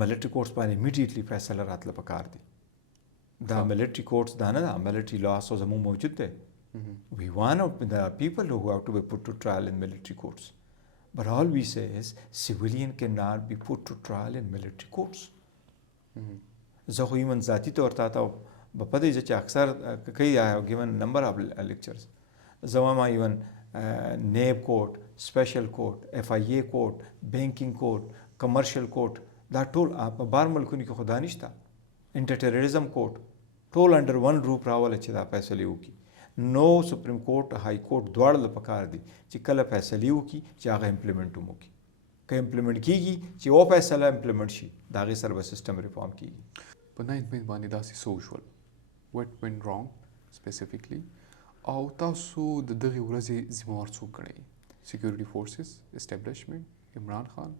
ملټري کورټس باندې امیډیټلی فیصله راتله پکار دي. دا ملټري کورټس دا نه ده، ملټري لاس او زموږ موجود دی. We want the people who have to be put to trial in military courts. But all we say is civilian cannot be put to trial in military courts. زه خو ایون ذاتی طور ته به پته چې اکثر کوي I have given a number of lectures. زه وایم ایون نیب کورټ، سپیشل کورټ، FIA کورټ، بینکینګ کورټ، کمرشل کورټ، دا ټول په بار ملکونو کې خو دا نشته. انټر ټیرریزم کورټ ټول انډر ون روپ راوله چې دا فیصلې وکړي. نو سپریم کورټ، های کورټ دواړه له پکار دي چې کله فیصلې وکړي چې هغه امپلیمنټ هم وکړي. که امپلیمنټ کېږي چې او فیصله امپلیمنټ شي د هغې سره به سیسټم ریفارم کېږي. په 9 مې باندې داسې څه وشول؟ وټ وینټ رانګ سپیسیفیکلی او تاسو د دغې ورځې ذمهوار څوک ګڼئ؟ سیکیورټي فورسز، اسټابلیشمنټ، عمران خان،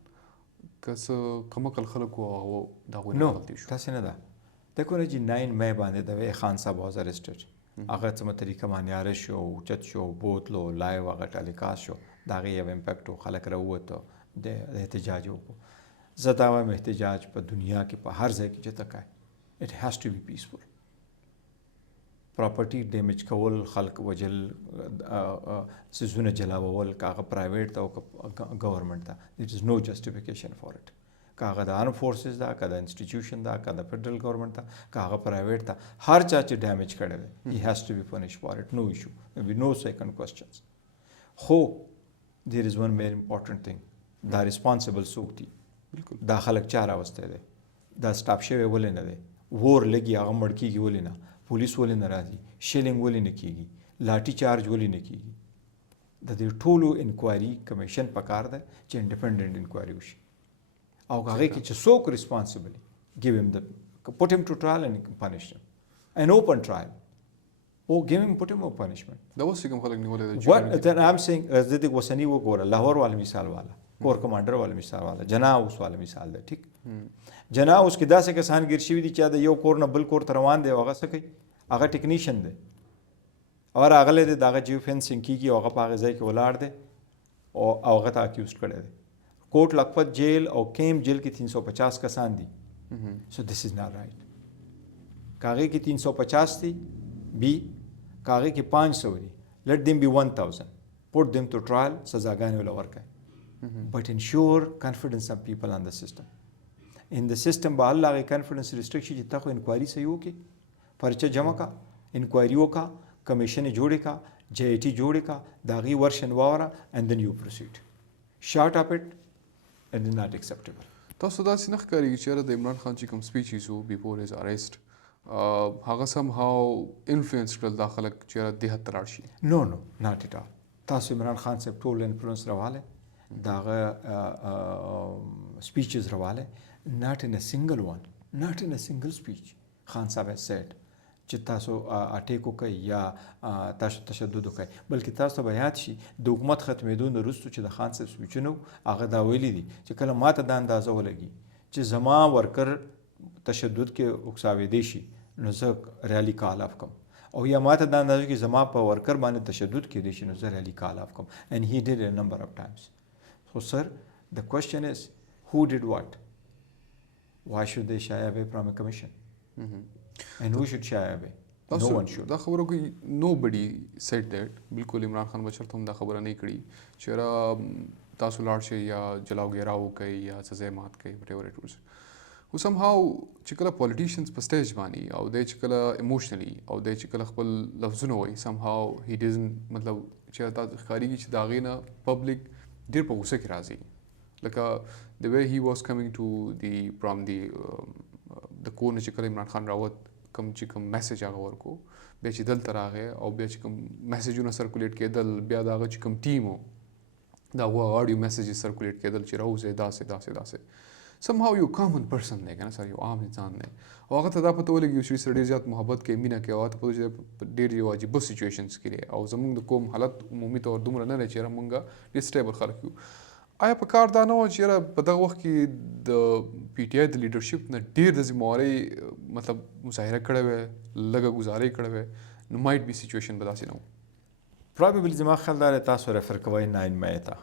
که څه کمعقل خلک وو هغو د هغوی نه غلطي شو؟ داسې نه ده. دیکھو نه جی 9 مې باندې د خان صاحب واز ارسټډ، هغه څه طریقه باندې عارض شو، اوچت شو، بوتلو، لایو هغه ټالیکاست شو، د هغې یو امپیکټ و، خلک راووتو، د احتجاج وکړو. زه دا وایم احتجاج په دنیا کې په هر ځای کې چې ته کوې اټ هیز ټو بی پیسفل. پراپرټي ډیمیج کول، خلک وجل، څیزونه جلاوول، که هغه پرایویټ ته او که ګورنمنټ ته، اټ از نو جسټیفیکیشن فار اټ. که هغه د آرم فورسز ده، که د انسټیټیوشن ده، که د فیډرل ګورنمنټ ده، که هغه پرایویټ ده، هر چا چې ډیمیج کړی دی هی هیز ټو بی پنش فار اټ، نو ایشو، نو سیکنډ کوېسچنز. خو دیر از ون ویری امپورټنټ تھنګ، دا ریسپانسبل څوک دي؟ دا خلک چا راوستی دی؟ دا سټاپ شوی ولې نه دی؟ وور لګي هغه مړ کېږي ولې نه؟ پولیس ولې نه راځي؟ شیلینګ ولې نه کېږي؟ لاټي چارج ولې نه کېږي؟ د دې ټولو انکوایري کمیشن پکار ده چې انډیپینډنټ انکوایري وشي او هغې کې چې څوک ریسپانسبلی give him the put him to trial and punish him, an open trial, or put him a punishment. دا اوس چې کوم خلک نیولې ده what then I'm saying زه د اوسني وګوره لاهور والا مثال والا، کور کمانډر والا مثال والا، جنا اوس والا مثال ده. ټیک، جنا اوس کې داسې کسان ګیر شوي دي چې د یو کور نه بل کور ته روان دی او هغه څه کوي؟ هغه ټیکنیشن دی او راغلی دی د هغه جیو فینسینګ کېږي او هغه په هغه ځای کې ولاړ دی او هغه ته اکیوزډ کړی دی. کوټ لکپت جیل او کیمپ جیل کې 350 کسان دي. سو دس از ناٹ رائٹ. کاغې کې 350 دي بی کاغې کې 500 دي. لیٹ دیم بی 1000. پٹ دیم ټو ټرایل. سزاګانې ولا ورکړئ. بٹ انشور کانفیډنس اف پیپل آن د سسٹم. ان د سسٹم به الله هغې کانفیډنس ریسټریکشن چې تا خو انکوایري صحیح وکړي، پرچه جمع کا، انکوایري وکړه، کمیشن یې جوړې کا، جی آی ټي جوړې کا، د هغې ورشن واوره اینڈ دین یو پروسیډ. شارټ اپ اټ اٹ از ناٹ ایکسیپټیبل. تاسو داسې نه ښکارېږي چې یاره د عمران خان چې کوم سپیچز وو بیفور هز اریسټ هغه سم هاو انفلوئنس کړل دا خلک چې یاره دې حد ته لاړ شي؟ نو ناٹ اټ آل. تاسو عمران خان صاحب ټول انفلوئنس راوالی، د هغه سپیچز راوالی. ناٹ ان ا سنگل ون، ناٹ ان ا سنگل سپیچ خان صاحب ہیز سیڈ چې تاسو اټیک وکئ یا تاسو تشدد وکئ. بلکې تاسو ته به یاد شي د حکومت ختمېدو نه وروستو چې د خان صاحب سپیچونه هغه دا ویلي دي چې کله ماته دا اندازه ولګي چې زما ورکر تشدد کې اکساوېدی شي نو زه ریالي کال اف کم، او یا ماته دا اندازه کې زما په ورکر باندې تشدد کېدی شي نو زه ریالي کال اف کم. اینڈ هی ډیډ ا نمبر اف ټایمز. سو سر د کوشچن از who did what? Why should they shy away from a commission? And who should shy away? No one should. دا خبرو کې nobody said that. بالکل عمران خان بچر ته هم دا خبره نه کړي چې یاره تاسو لاړ شئ یا جلاو ګیراو وکئ یا سزا مات کئ whatever it was. خو somehow چې کله پالیټیشنز په سټیج باندې او دی چې کله ایموشنلی او دی چې کله خپل لفظونه وایي somehow he doesn't مطلب چې دا ښکارېږي چې د هغې نه پبلک ډېر په غوسه کې راځي. لکه the way he was coming to from the کور نه چې کله عمران خان راوت کوم میسیج هغه ورکو، بیا چې دلته راغی او بیا چې کوم میسیجونه سرکولیټ کېدل، بیا د هغه چې کوم ټیم و د هغه آډیو میسیجز سرکولیټ کېدل چې راوځئ داسې somehow یو کامن پرسن دی که نه سر، یو عام انسان دی او هغه ته دا پته ولګي چې سره ډېر زیات محبت کوي، مینه کوي او هغه ته پته چې ډېر یو عجیبه سچویشنز کې دی او زموږ د قوم حالت عمومي طور دومره نه دی چې یاره مونږ ډېر سټیبل خلک یو. آیا په کار دا نه وه چې یاره په دغه وخت کې د پی ټي آی د لیډرشپ نه ډېر د ذمهوارۍ مطلب مظاهره کړې وی، لږه ګزارۍ کړې وی، نو مایټ بي سچویشن به داسې نه و؟ پرابیبلی زما خیال دا دی تاسو ریفر کوئ 9 مئی ته.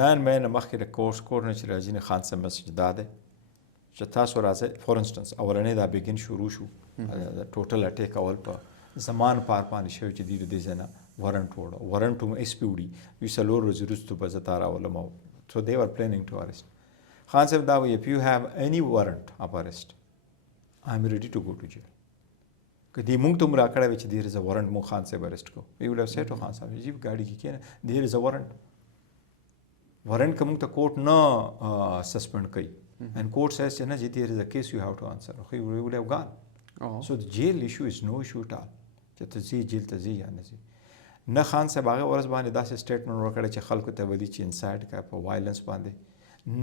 9 مئی نه مخکې د کور نه چې راځي نه خان صاحب میسج دا دی چې تاسو راځئ. فور انسټنس اولنی دا بیګین شروع شو ټوټل اټیک اول په زمان پار باندې شوی چې دوی د دې ځای نه ورنټ وړه، ورنټ هم ایس پی وړي، دوی 4 ورځې وروستو به زه تا راولم او so they were planning to arrest. Khan said that if you have any warrant of arrest, I am ready to go to jail. کدی مونږ ته مرا کړه چې there is a warrant مو خان صاحب arrest کو. We would have said to Khan صاحب جی ګاډي کې کېنه there is a warrant. warrant کوم ته کوर्ट نه suspend کوي and court says چې نه there is a case you have to answer. We would have gone. So the jail issue is no issue at all. چې ته ځي جیل ته ځي یا نه ځي. نه خان صاحب هغه ورځ باندې داسې سټیټمنټ ورکړی چې خلکو ته ولي چې انسایډ کا په وایلنس باندې،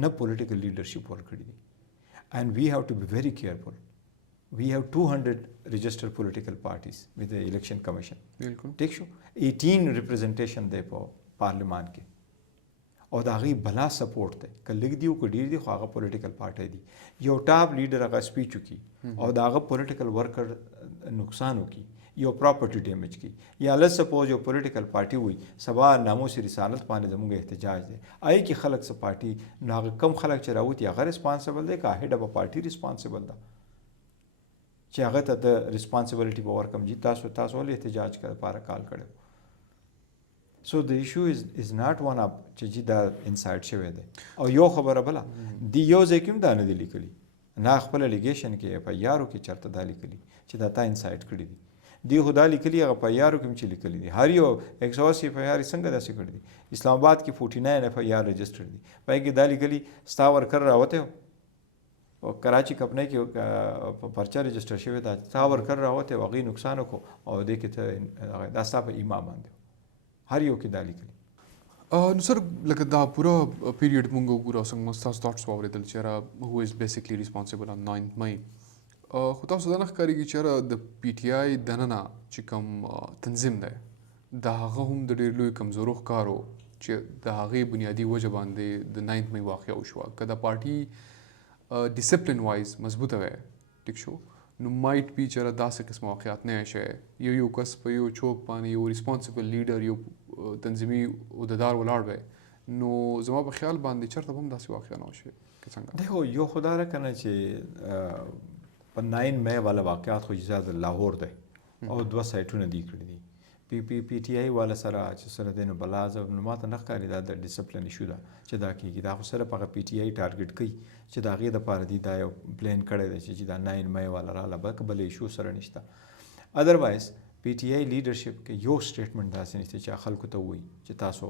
نه پولیټیکل لیډرشپ ورکړي دي. اینڈ وی هیو ټو بی ویری کیئرفل. وی هیو 200 رجسٹرڈ پولیټیکل پارټیز ود د الیکشن کمیشن. بالکل ٹھیک شو. 18 ریپرزنټیشن دی په پارلیمان کې او د هغې بلا سپورټ دی، که لږ دي او که ډېر دي خو هغه پولیټیکل پارټی دي. یو ټاپ لیډر هغه سپیچ وکړي او د هغه پولیټیکل ورکر نقصان وکړي، یو پراپرټي ډیمیج کی، یا لیټس سپوز یو پولیټیکل پارټي وي سبا ناموس رسالت باندې زموږ احتجاج دی، آی کې خلک څه پارټي نو هغه کم خلک چې راوتي هغه ریسپانسبل دی که هیډ اف پارټي ریسپانسبل ده چې هغه ته د ریسپانسبلټي به ورکم چې تاسو ولې احتجاج لپاره کال کړی. سو د ایشو از ناٹ ون اپ چې جی دا انسایډ شوی دی. او یو خبره بله دی یو ځای کې هم دا نه دی لیکلي، نه خپل الیګیشن کې اف آی آرو کې چېرته دا لیکلي چې دا تا انسایډ کړي دي. دی خو دا لیکلي هغه په یارو کې هم چې لیکلي دي، هر یو 180 اف آی آر څنګه داسې کړي دي. اسلام آباد کې 49 اف آی آر رجسټر دي، پای کې دا لیکلي ستا ورکر راوتی او کراچي کمپنۍ کې پرچه رجسټر شوی دا ستا ورکر راوتی او هغې نقصان وکړو او دې کې ته دا ستا په ایما باندې هر یو کې دا لیکلي. نو سر لکه دا پوره پیریډ مونږ وګورو څنګه مو ستاسو تھاټس واورېدل چې یاره هو از بیسیکلی ریسپانسبل آن 9 مئی. خو تاسو دا نه ښکارېږي چې یاره د پی ټي آی دننه چې کوم تنظیم دی د هغه هم د ډېر لوی کمزورو ښکارو چې د هغې بنیادي وجه باندې د 9 مئی واقعه وشوه. که د پارټي ډسپلن وایز مضبوطه وی ټیک شو نو مایټ بي چې یاره داسې قسم واقعات نه شی یو کس په یو چوک باندې یو ریسپانسبل لیډر یو تنظیمي عہدهدار ولاړ وی نو زما په خیال باندې چېرته به هم داسې واقعه نه وشي که څنګه دیکھو یو خدا را کنه چې په 9 مې والا واقعات خو زیات لاهور دی او 2 سایټونه دی کړی دي پی ټی آی والا سره چې سره دینو بلاز نو ماته نه ښکاري دا د ډیسپلین ایشو ده چې دا کېږي دا خو سره په پی ټی آی ټارګټ کوي چې د هغې دپاره دي دا یو پلان کړی دی چې دا 9 مې والا راله بل ایشو سره نشته ادروایز پی ټی آی لیډرشپ کې یو سټیټمنټ داسې نشته چې خلکو ته وایي چې تاسو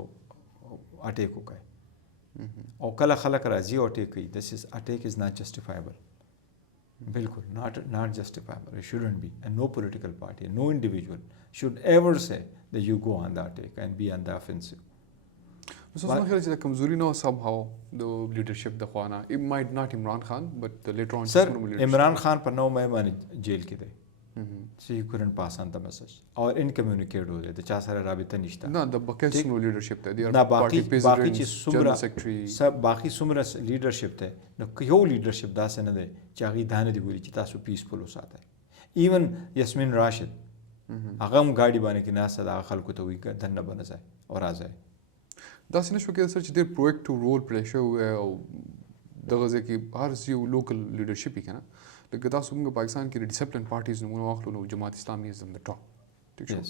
اټیک وکړئ او کله خلک راځي او اټیک کوي دس از اټیک از ناٹ جسټیفایبل بالکل not justifiable. It shouldn't be. And no political party, no individual should ever say that you go on the attack and be on the offensive. So it's not here that kamzuri no somehow the leadership the khwana. It might not Imran Khan, but later on. Sir, Imran Khan पर 9 महीने जेल के थे. So you couldn't pass on the message or incommunicate हो जाए. तो चार सारे राबिता निश्ता. No, the Bakis no leadership थे. They are ना party presidents, general बाकी secretary. सब बाकी सुमरा leadership थे. ना क्यों leadership दास है ना दे. चाहे दाने दी बोली चिता सु peaceful हो साथ है. Even Yasmin Rashid. अगम गाड़ी बाने की नासा दा खल को तो वही का धन्ना बना जाए और आ जाए. दास ने शो के सर चिते proactive role pressure हुआ है दगज़े की हर सी local leadership ही क्या ना. لکه تاسو موږ پاکستان کې د ډیسپلین پارټیز نومونه واخلو نو جماعت اسلامي از د ټاپ ټیک شو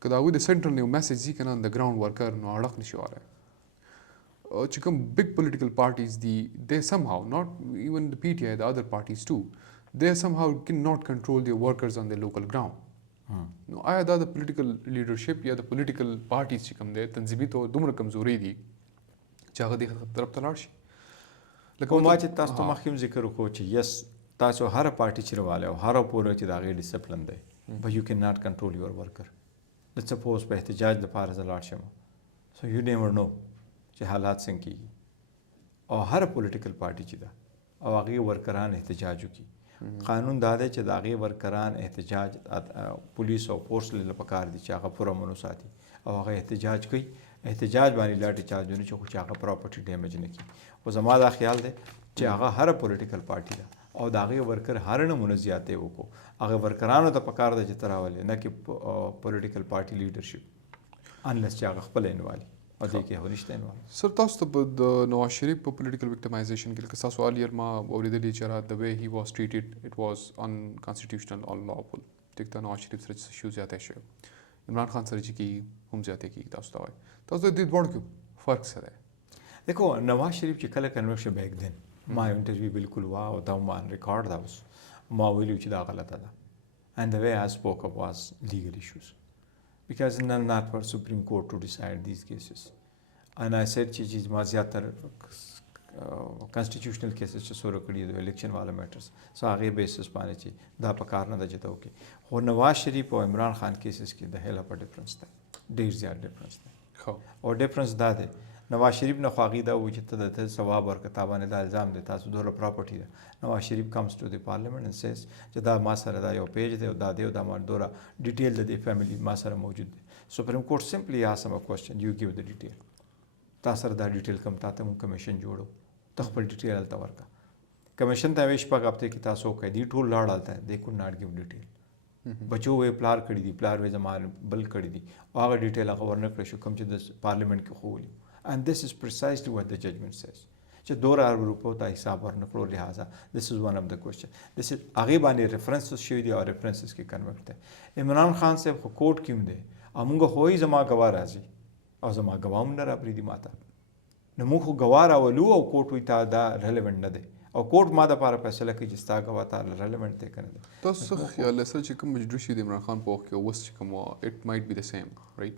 که دا هغوی د سنټرل نه یو میسیج ځي که نه د ګراوند ورکر نو اړخ نشي واری چې کوم بig political parties دي they somehow not even the PTI the other parties too they somehow cannot control their workers on the local ground نو آیا دا د political leadership یا د political parties چې کوم دی تنظیمي طور دومره کمزوري دي چې هغه دې طرف ته لاړ شي لکه ما چې تاسو ته مخکې ذکر وکړو چې یس تاسو هر پارټي چې رواله او هر پوره چې دا غي ډیسپلین دی but you cannot control your worker let's suppose په احتجاج لپاره زلاړ شم so you never know چې حالات څنګه کیږي او هر پولیټیکل پارټي چې دا او هغه ورکران احتجاج وکړي قانون دا دی چې دا هغه ورکران احتجاج پولیس او فورس له پکار دي چې هغه پوره منو ساتي او هغه احتجاج کوي احتجاج باندې لاټي چارجونه چې هغه پراپرټي ډیمیج نه کړي او زما دا خیال دی چې هغه هر پولیټیکل پارټي ده او د هغې ورکر هر نمونه زیاتې وکړو هغه ورکرانو ته پکار ده چې ته راولې نه کې پولیټیکل پارټي لیډرشپ انلیس چې هغه خپله انوالي او دې کې هغه نشته انوالي سر تاسو ته د نواز شریف په پولیټیکل وکټمایزیشن کې لکه تاسو الیئر ما اورېدلي چې د وے هی واز ټریټډ اټ واز انکانسټیټیوشنل ان لافل ټیک ده نواز شریف سره شو زیاتی شوی عمران خان سره چې کېږي هم زیاتی کېږي تاسو ته وایي تاسو د دې دواړو کې فرق څه دی دیکھو نواز شریف چې کله کنوکشن بیک دین ما انټرویو بالکل وا او دا ما ریکارډ دا اوس ما ویلو چې دا غلطه ده and the way I spoke up was legal issues because not for Supreme Court to decide these cases and I said چې ما زیاتر constitutional cases چې سوره کړي د election والا matters so هغه بیسس باندې چې دا په کار نه د جته وکي خو نواز شریف او عمران خان کیسز کې د هیله په ډیفرنس ده ډیر زیات ډیفرنس ده خو او ډیفرنس دا ده نواز شریف نه خواږي دا و چې ته د ثواب ورکړه تا باندې دا الزام دی تاسو دوله پراپرټي ده نواز شریف کمز ټو دی پارلیمنٹ اینڈ سیز چې دا ما سره دا یو پیج دی او دا دی او دا ما دوره ډیټیل د دې فیملی ما سره موجود دی سپریم کورټ سمپلی آسک ا کوېسچن یو ګیو د ډیټیل تا سره دا ډیټیل کم تا ته مون کمیشن جوړو ته خپل ډیټیل الته ورکړه کمیشن ته ویش پک هفته کې تاسو کوي دی ټول لاړ الته دی کو ناٹ ګیو ډیټیل بچو وې پلار کړی دی پلار وې زمان بل کړی دی او هغه ډیټیل هغه ورنه کړی شو کم چې د پارلیمنٹ کې خو and this is precisely what the judgment says چې 2 ارب روپو ته حساب ورنکړو لہذا this is one of the question this is هغه باندې references شوی دی او references کې کنورټ دی عمران خان صاحب خو کوټ کیم دی امغه هوی زما غوا راځي او زما غوام نه راپری دی ماته نو موږ خو غوا راولو او کوټ وی تا دا ریلیونټ نه دی او کوټ ما د لپاره فیصله کوي چې ستا غوا ته ریلیونټ دی کنه تاسو خیال لسه چې کوم جوړشي د عمران خان په وخت کې وس چې کوم اټ مایټ بی د سیم رائټ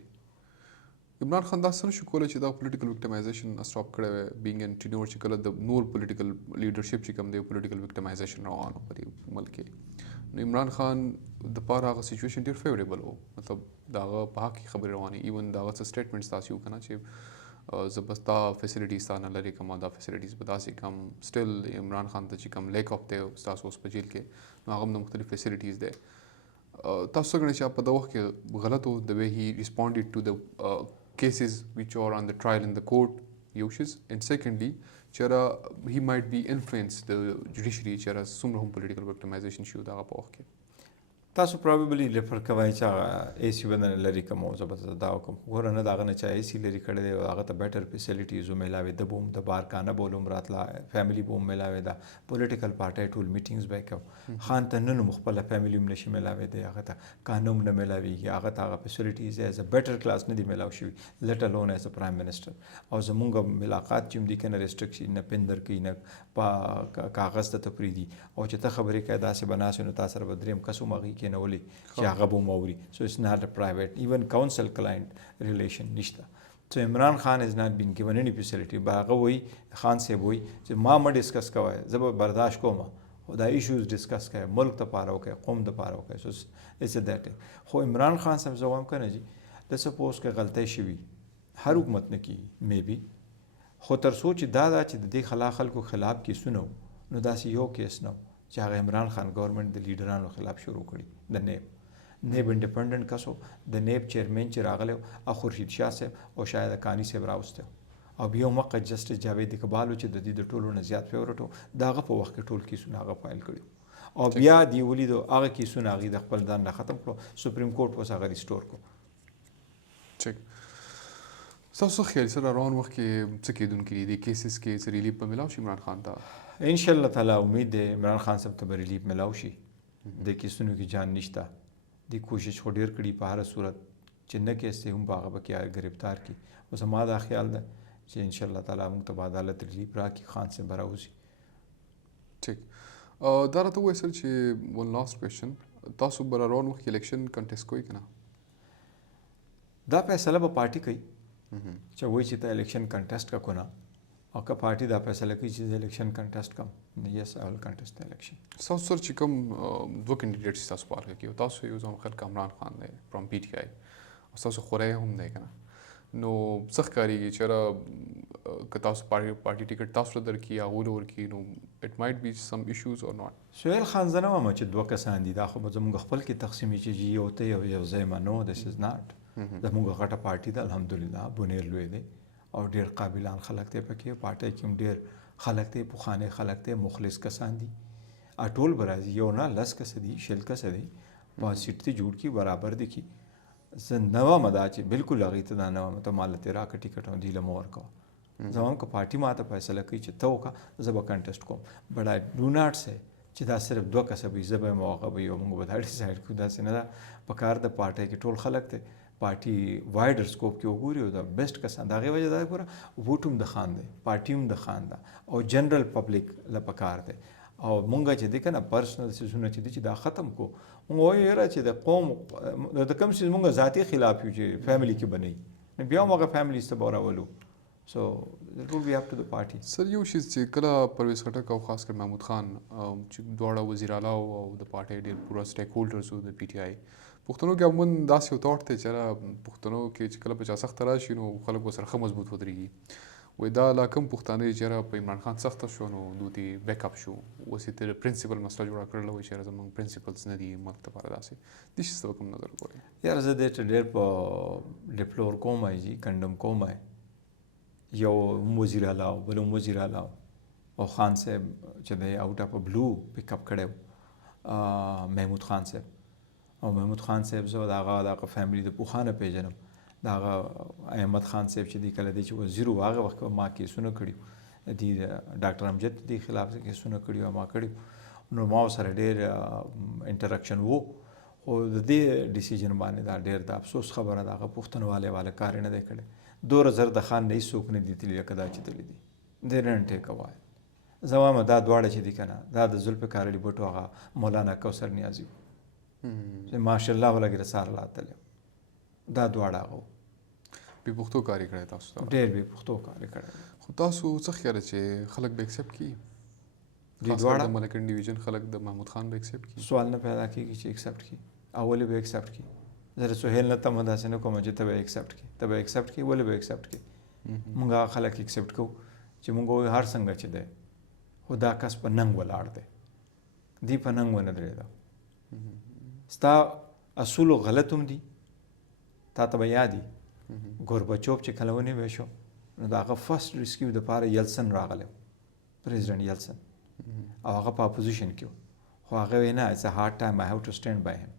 عمران خان داسې نه شو کولی چې دا پولیټیکل وکټمایزیشن اسټاپ کړی وی بینګ ان ټینور چې کله د نور پولیټیکل لیډرشپ چې کوم دی پولیټیکل وکټمایزیشن روانو په دې ملک کې نو عمران خان د پاره هغه سچویشن ډېر فیوریبل و مطلب دا هغه په حق کې خبرې روانې ایون دا هغه څه سټیټمنټس تاسو یو کنه چې زه بس دا فیسیلیټیز تا نه لرې کوم دا فیسیلیټیز به داسې کم سټل عمران خان ته چې کوم لیک اف دی تاسو اوس په جیل کې نو هغه هم د مختلف فیسیلیټیز دی تاسو څنګه چې په دا وخت کې غلط و د وے هی ریسپونډډ ټو د cases which are on the trial in the court uses and secondly chara he might be influenced the judiciary chara sumra hum political victimization show da pa okay تاسو پراببلی ریفر کوئ چې اے سی بدن لري کوم او زبر دا کوم ګوره نه داغه نه چې اے سی لري کړی دی هغه ته بیټر فیسیلیټیز ملاوي د بوم د بار کانه بولم راتلا فیملی بوم ملاوي دا پولیټیکل پارټي ټول میټینګز به کو خان ته نن مخبل فیملی هم نشي ملاوي دی هغه ته قانون نه ملاوي هغه ته هغه فیسیلیټیز ایز ا بیټر کلاس نه دی ملاوي شي لیټ الون ایز ا پرایم منسٹر او زمونږ ملاقات چې دی کنه ریسټریکشن نه پندر کې نه کاغذ ته پریدي او چې ته خبرې کوي داسې بناسو نو تاسو سره بدریم کسو مغي کې نه ولي چې هغه به موري so it's not a private even counsel client relation نشته so Imran Khan has not been given any facility هغه وای خان صاحب وای چې ما ډیسکس کوي زه به برداشت کوم دا ایشوز ډیسکس کوي ملک ته پاره وکي قوم ته پاره وکي so it's that خو عمران خان صاحب زوام کنه جی د سپوز کې غلطی شوی هر حکومت نه کی میبي خو تر سوچ دا چې د دې خلکو خلاف کې سنو نو داسې یو کیس نو چې هغه عمران خان گورنمنت د لیډرانو خلاف شروع کړي د نیب انډیپندنٹ کسو د نیب چیرمن چې راغلی او خورشید شاه صاحب او شاید کانی صاحب راوسته او بیا موقع جسټس جاوید اقبال چې د دې د ټولو نه زیات فیورټو داغه په وخت کې ټول کیسونه هغه فایل کړي او بیا دی ولیدو هغه کیسونه هغه د خپل ځان نه ختم کړو سپریم کورټ اوس هغه ریسټور کړو چک تاسو خیال سره روان وخت کې څه کېدونکي دي کیسز کې څه ریلیف به ملاو شي عمران خان ته ان شاء الله تعالی امید ده عمران خان صاحب ته ریلیف ملاو شي د کیسونو کې جان نشته د کوشش خو ډیر کړي په هر صورت چې نه کیسه هم باغه بکیا گرفتار کی اوس ما دا خیال ده چې ان شاء الله تعالی موږ ته به عدالت ریلیف راکړي خان صاحب راوځي ټیک دا راته وایي سر چې ون لاست کوېشن تاسو به روان وخت کې الیکشن کنټیسټ کوئ که نه دا فیصله به پارټي کوي چې وایي چې ته الیکشن کنټیسټ کا کنه او که پارټي دا فیصله کوي چې الیکشن کنټیسټ کوم یس آئی ول کنټیسټ د الیکشن تاسو سر چې کوم دوه کینډیډیټس تاسو په حلقه کې تاسو یو ځم خلک عمران خان دی فرام پی ټی آی او تاسو خورای هم دی که نه نو څه ښکارېږي چې یاره که تاسو پارټي ټیکټ تاسو ته درکړي هغوی له ورکړي نو اټ مایټ بي سم ایشوز اور ناٹ سهیل خان زه نه وایم چې دوه کسان دي دا خو به زموږ خپل کې تقسیمي چې یو ته یو ځای ما نو دس از ناٹ زموږ غټه پارټي ده الحمدلله بنیر لوی دی او ډیر قابلان خلک ته پکې پارټي کې هم ډیر خلک ته پوخانه خلک ته مخلص کسان دي اټول برازي یو نه لس کس دي شل کس دي په سیټ ته جوړ کی برابر دي کی زه نو مدا چې بالکل هغه ته نه ته مال ته را کټی کټو دی لمور کو زموږ کو پارټي ماته فیصله کوي چې تو کا زب کنټیسټ کوم بٹ آی ډو ناٹ سے چې دا صرف دوه کس به زب موقع به یو موږ به دا ډیسایډ کو دا سینه په کار د پارټي کې ټول خلک ته پارټي وایډر سکوپ کې وګوري او د بیسټ کسان دا غي وجه دا ګوره ووټ هم د خان دی پارټي هم د خان ده او جنرال پبلک لپاره دی او مونږ چې د کنه پرسنل سيزونه چې دا ختم کو مونږ وایو چې د قوم د کوم څه مونږ ذاتی خلاف یو چې فیملی کې بنئ بیا موږ فیملی استبورولو سو it will be up to the party سر یو شی چې کله پرویز خټک او خاص کر محمود خان چې دواړه وزیر اعلی او د پارټي ډېر پوره سټیک هولډرز وو د پی ټی آی پښتنو کې عموما داسې یو تاټ دی چې پښتنو کې چې کله په چا سخته راشي نو خلک ورسره ښه مضبوط ودرېږي وایي دا لا کوم پښتانه چې په عمران خان سخته شو نو دوی ته بیک اپ شو اوس یې تر پرنسپل مسله جوړه کړله وایي چې زموږ پرنسپلز نه دي ملک لپاره داسې دې شي ته کوم نظر ګورئ یار زه دې ته ډېر په ډیپلور کوم جی کنډم کوم یو وزیر اعلی او بل وزیر اعلی او خان صاحب چې دی آؤٹ اف بلو پک اپ کړی محمود خان صاحب او محمود خان صاحب زه دغه فیملی د پوخانه پیژنم دغه احمد خان صاحب چې دی کله دی چې وزیر هغه وخت ما کیسونه کړي دی ډاکټر امجد دی خلاف کیسونه کړي ما کړي نو ما سره ډېر انټریکشن وو او د دې ډیسیژن باندې دا ډېر د افسوس خبره دغه پښتونواله والا کار نه دی کړی 2000 د خان نه څوک نه دي تللی کدا چې تللی دي د رن ټیک اوای زما دا دواړه چې دي کنه دا د ذوالفقار علي بټو هغه مولانا کوثر نیازي چې ماشاءالله ولګره سار لاتل دا دواړه غو به پښتو کاری کړی تاسو ته ډېر به پښتو کاری کړی خو تاسو څه خیال چې خلک به ایکسپټ کی دي دواړه د ملکن ډیویژن خلک د محمود خان به ایکسپټ کی سوال نه پیدا کیږي چې ایکسپټ کی اول به ایکسپټ کی زه سهیل نه تم دا سينه کوم چې ته به ایکسپټ کی ته به ایکسپټ کی ول به ایکسپټ کی مونږه خلک ایکسپټ کو چې مونږ هر څنګه چې ده خدا کس په ننګ ولاړ دی دی په ننګ ونه درې دا ستا اصول غلطوم دي تا ته یادي ګورباچوف چې کله ونی وشو نو دا هغه فرست ریسکیو د پاره یلسن راغله پریزیدنت یلسن او هغه په اپوزیشن کې خو هغه وینا it's a hard time I have to stand by him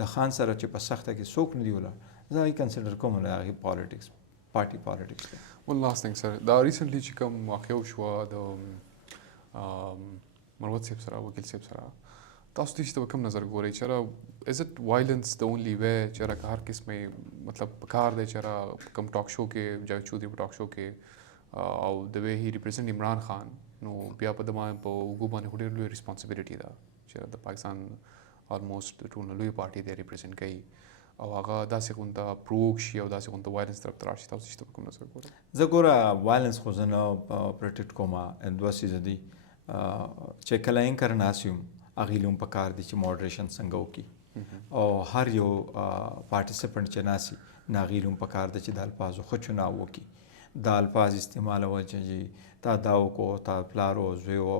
د خان سره چې په سخته کې څوک نه دی ولاړ زه یې کنسیډر کوم د هغې پالیټکس پارټي پالیټکس دی. One last thing, sir. دا ریسنټلی چې کوم واقعه وشوه د مروت صاحب سره وکیل صاحب سره تاسو دې ته کوم نظر ګورئ چې از اٹ وایلنس د اونلی وے چې هر قسمه مطلب پکار دی چې کوم ټاک شو کې جاوید چودھری په ټاک شو کې او د وے هی ریپرزینټ عمران خان نو بیا په دما په وګو باندې ډېر لوی ریسپانسبিলিټي ده چې د پاکستان آلموست ټول لوی پارټي دی ریپرزینټ کوي او هغه داسې غونډه پروک شي او داسې غونډه وایلنس طرف ته راشي تاسو ته کوم نظر ګورئ؟ زه ګوره وایلنس خو زه نه پروټیکټ کوم دوه څیزه دي چې کله اینکر ناست یم هغې له هم پکار دي چې موډریشن څنګه وکړي او هر یو پارټیسپنټ چې ناست وي نو هغې له هم پکار ده چې د الفاظو ښه چناو وکړي د الفاظ استعمالول چې تا دا وکړو تا پلار او زوی او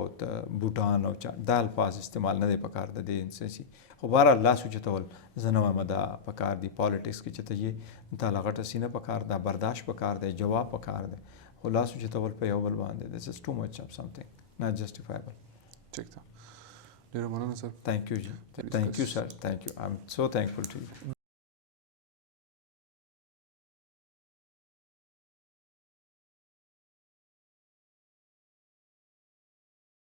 بوټان او دا الفاظ استعمال نه دی پکار د دې انسانسي خو بهرحال لاس اوچتول زه نه وایم دا پکار دي پالیټکس کې چې ته یې تا له غټه سینه پکار ده برداشت پکار دی جواب پکار دی خو لاس اوچتول په یو بل باندې this is too much of something not justifiable. ٹھیک تھا ډېره مننه سر. Thank you, sir. Thank you. I'm so thankful to you.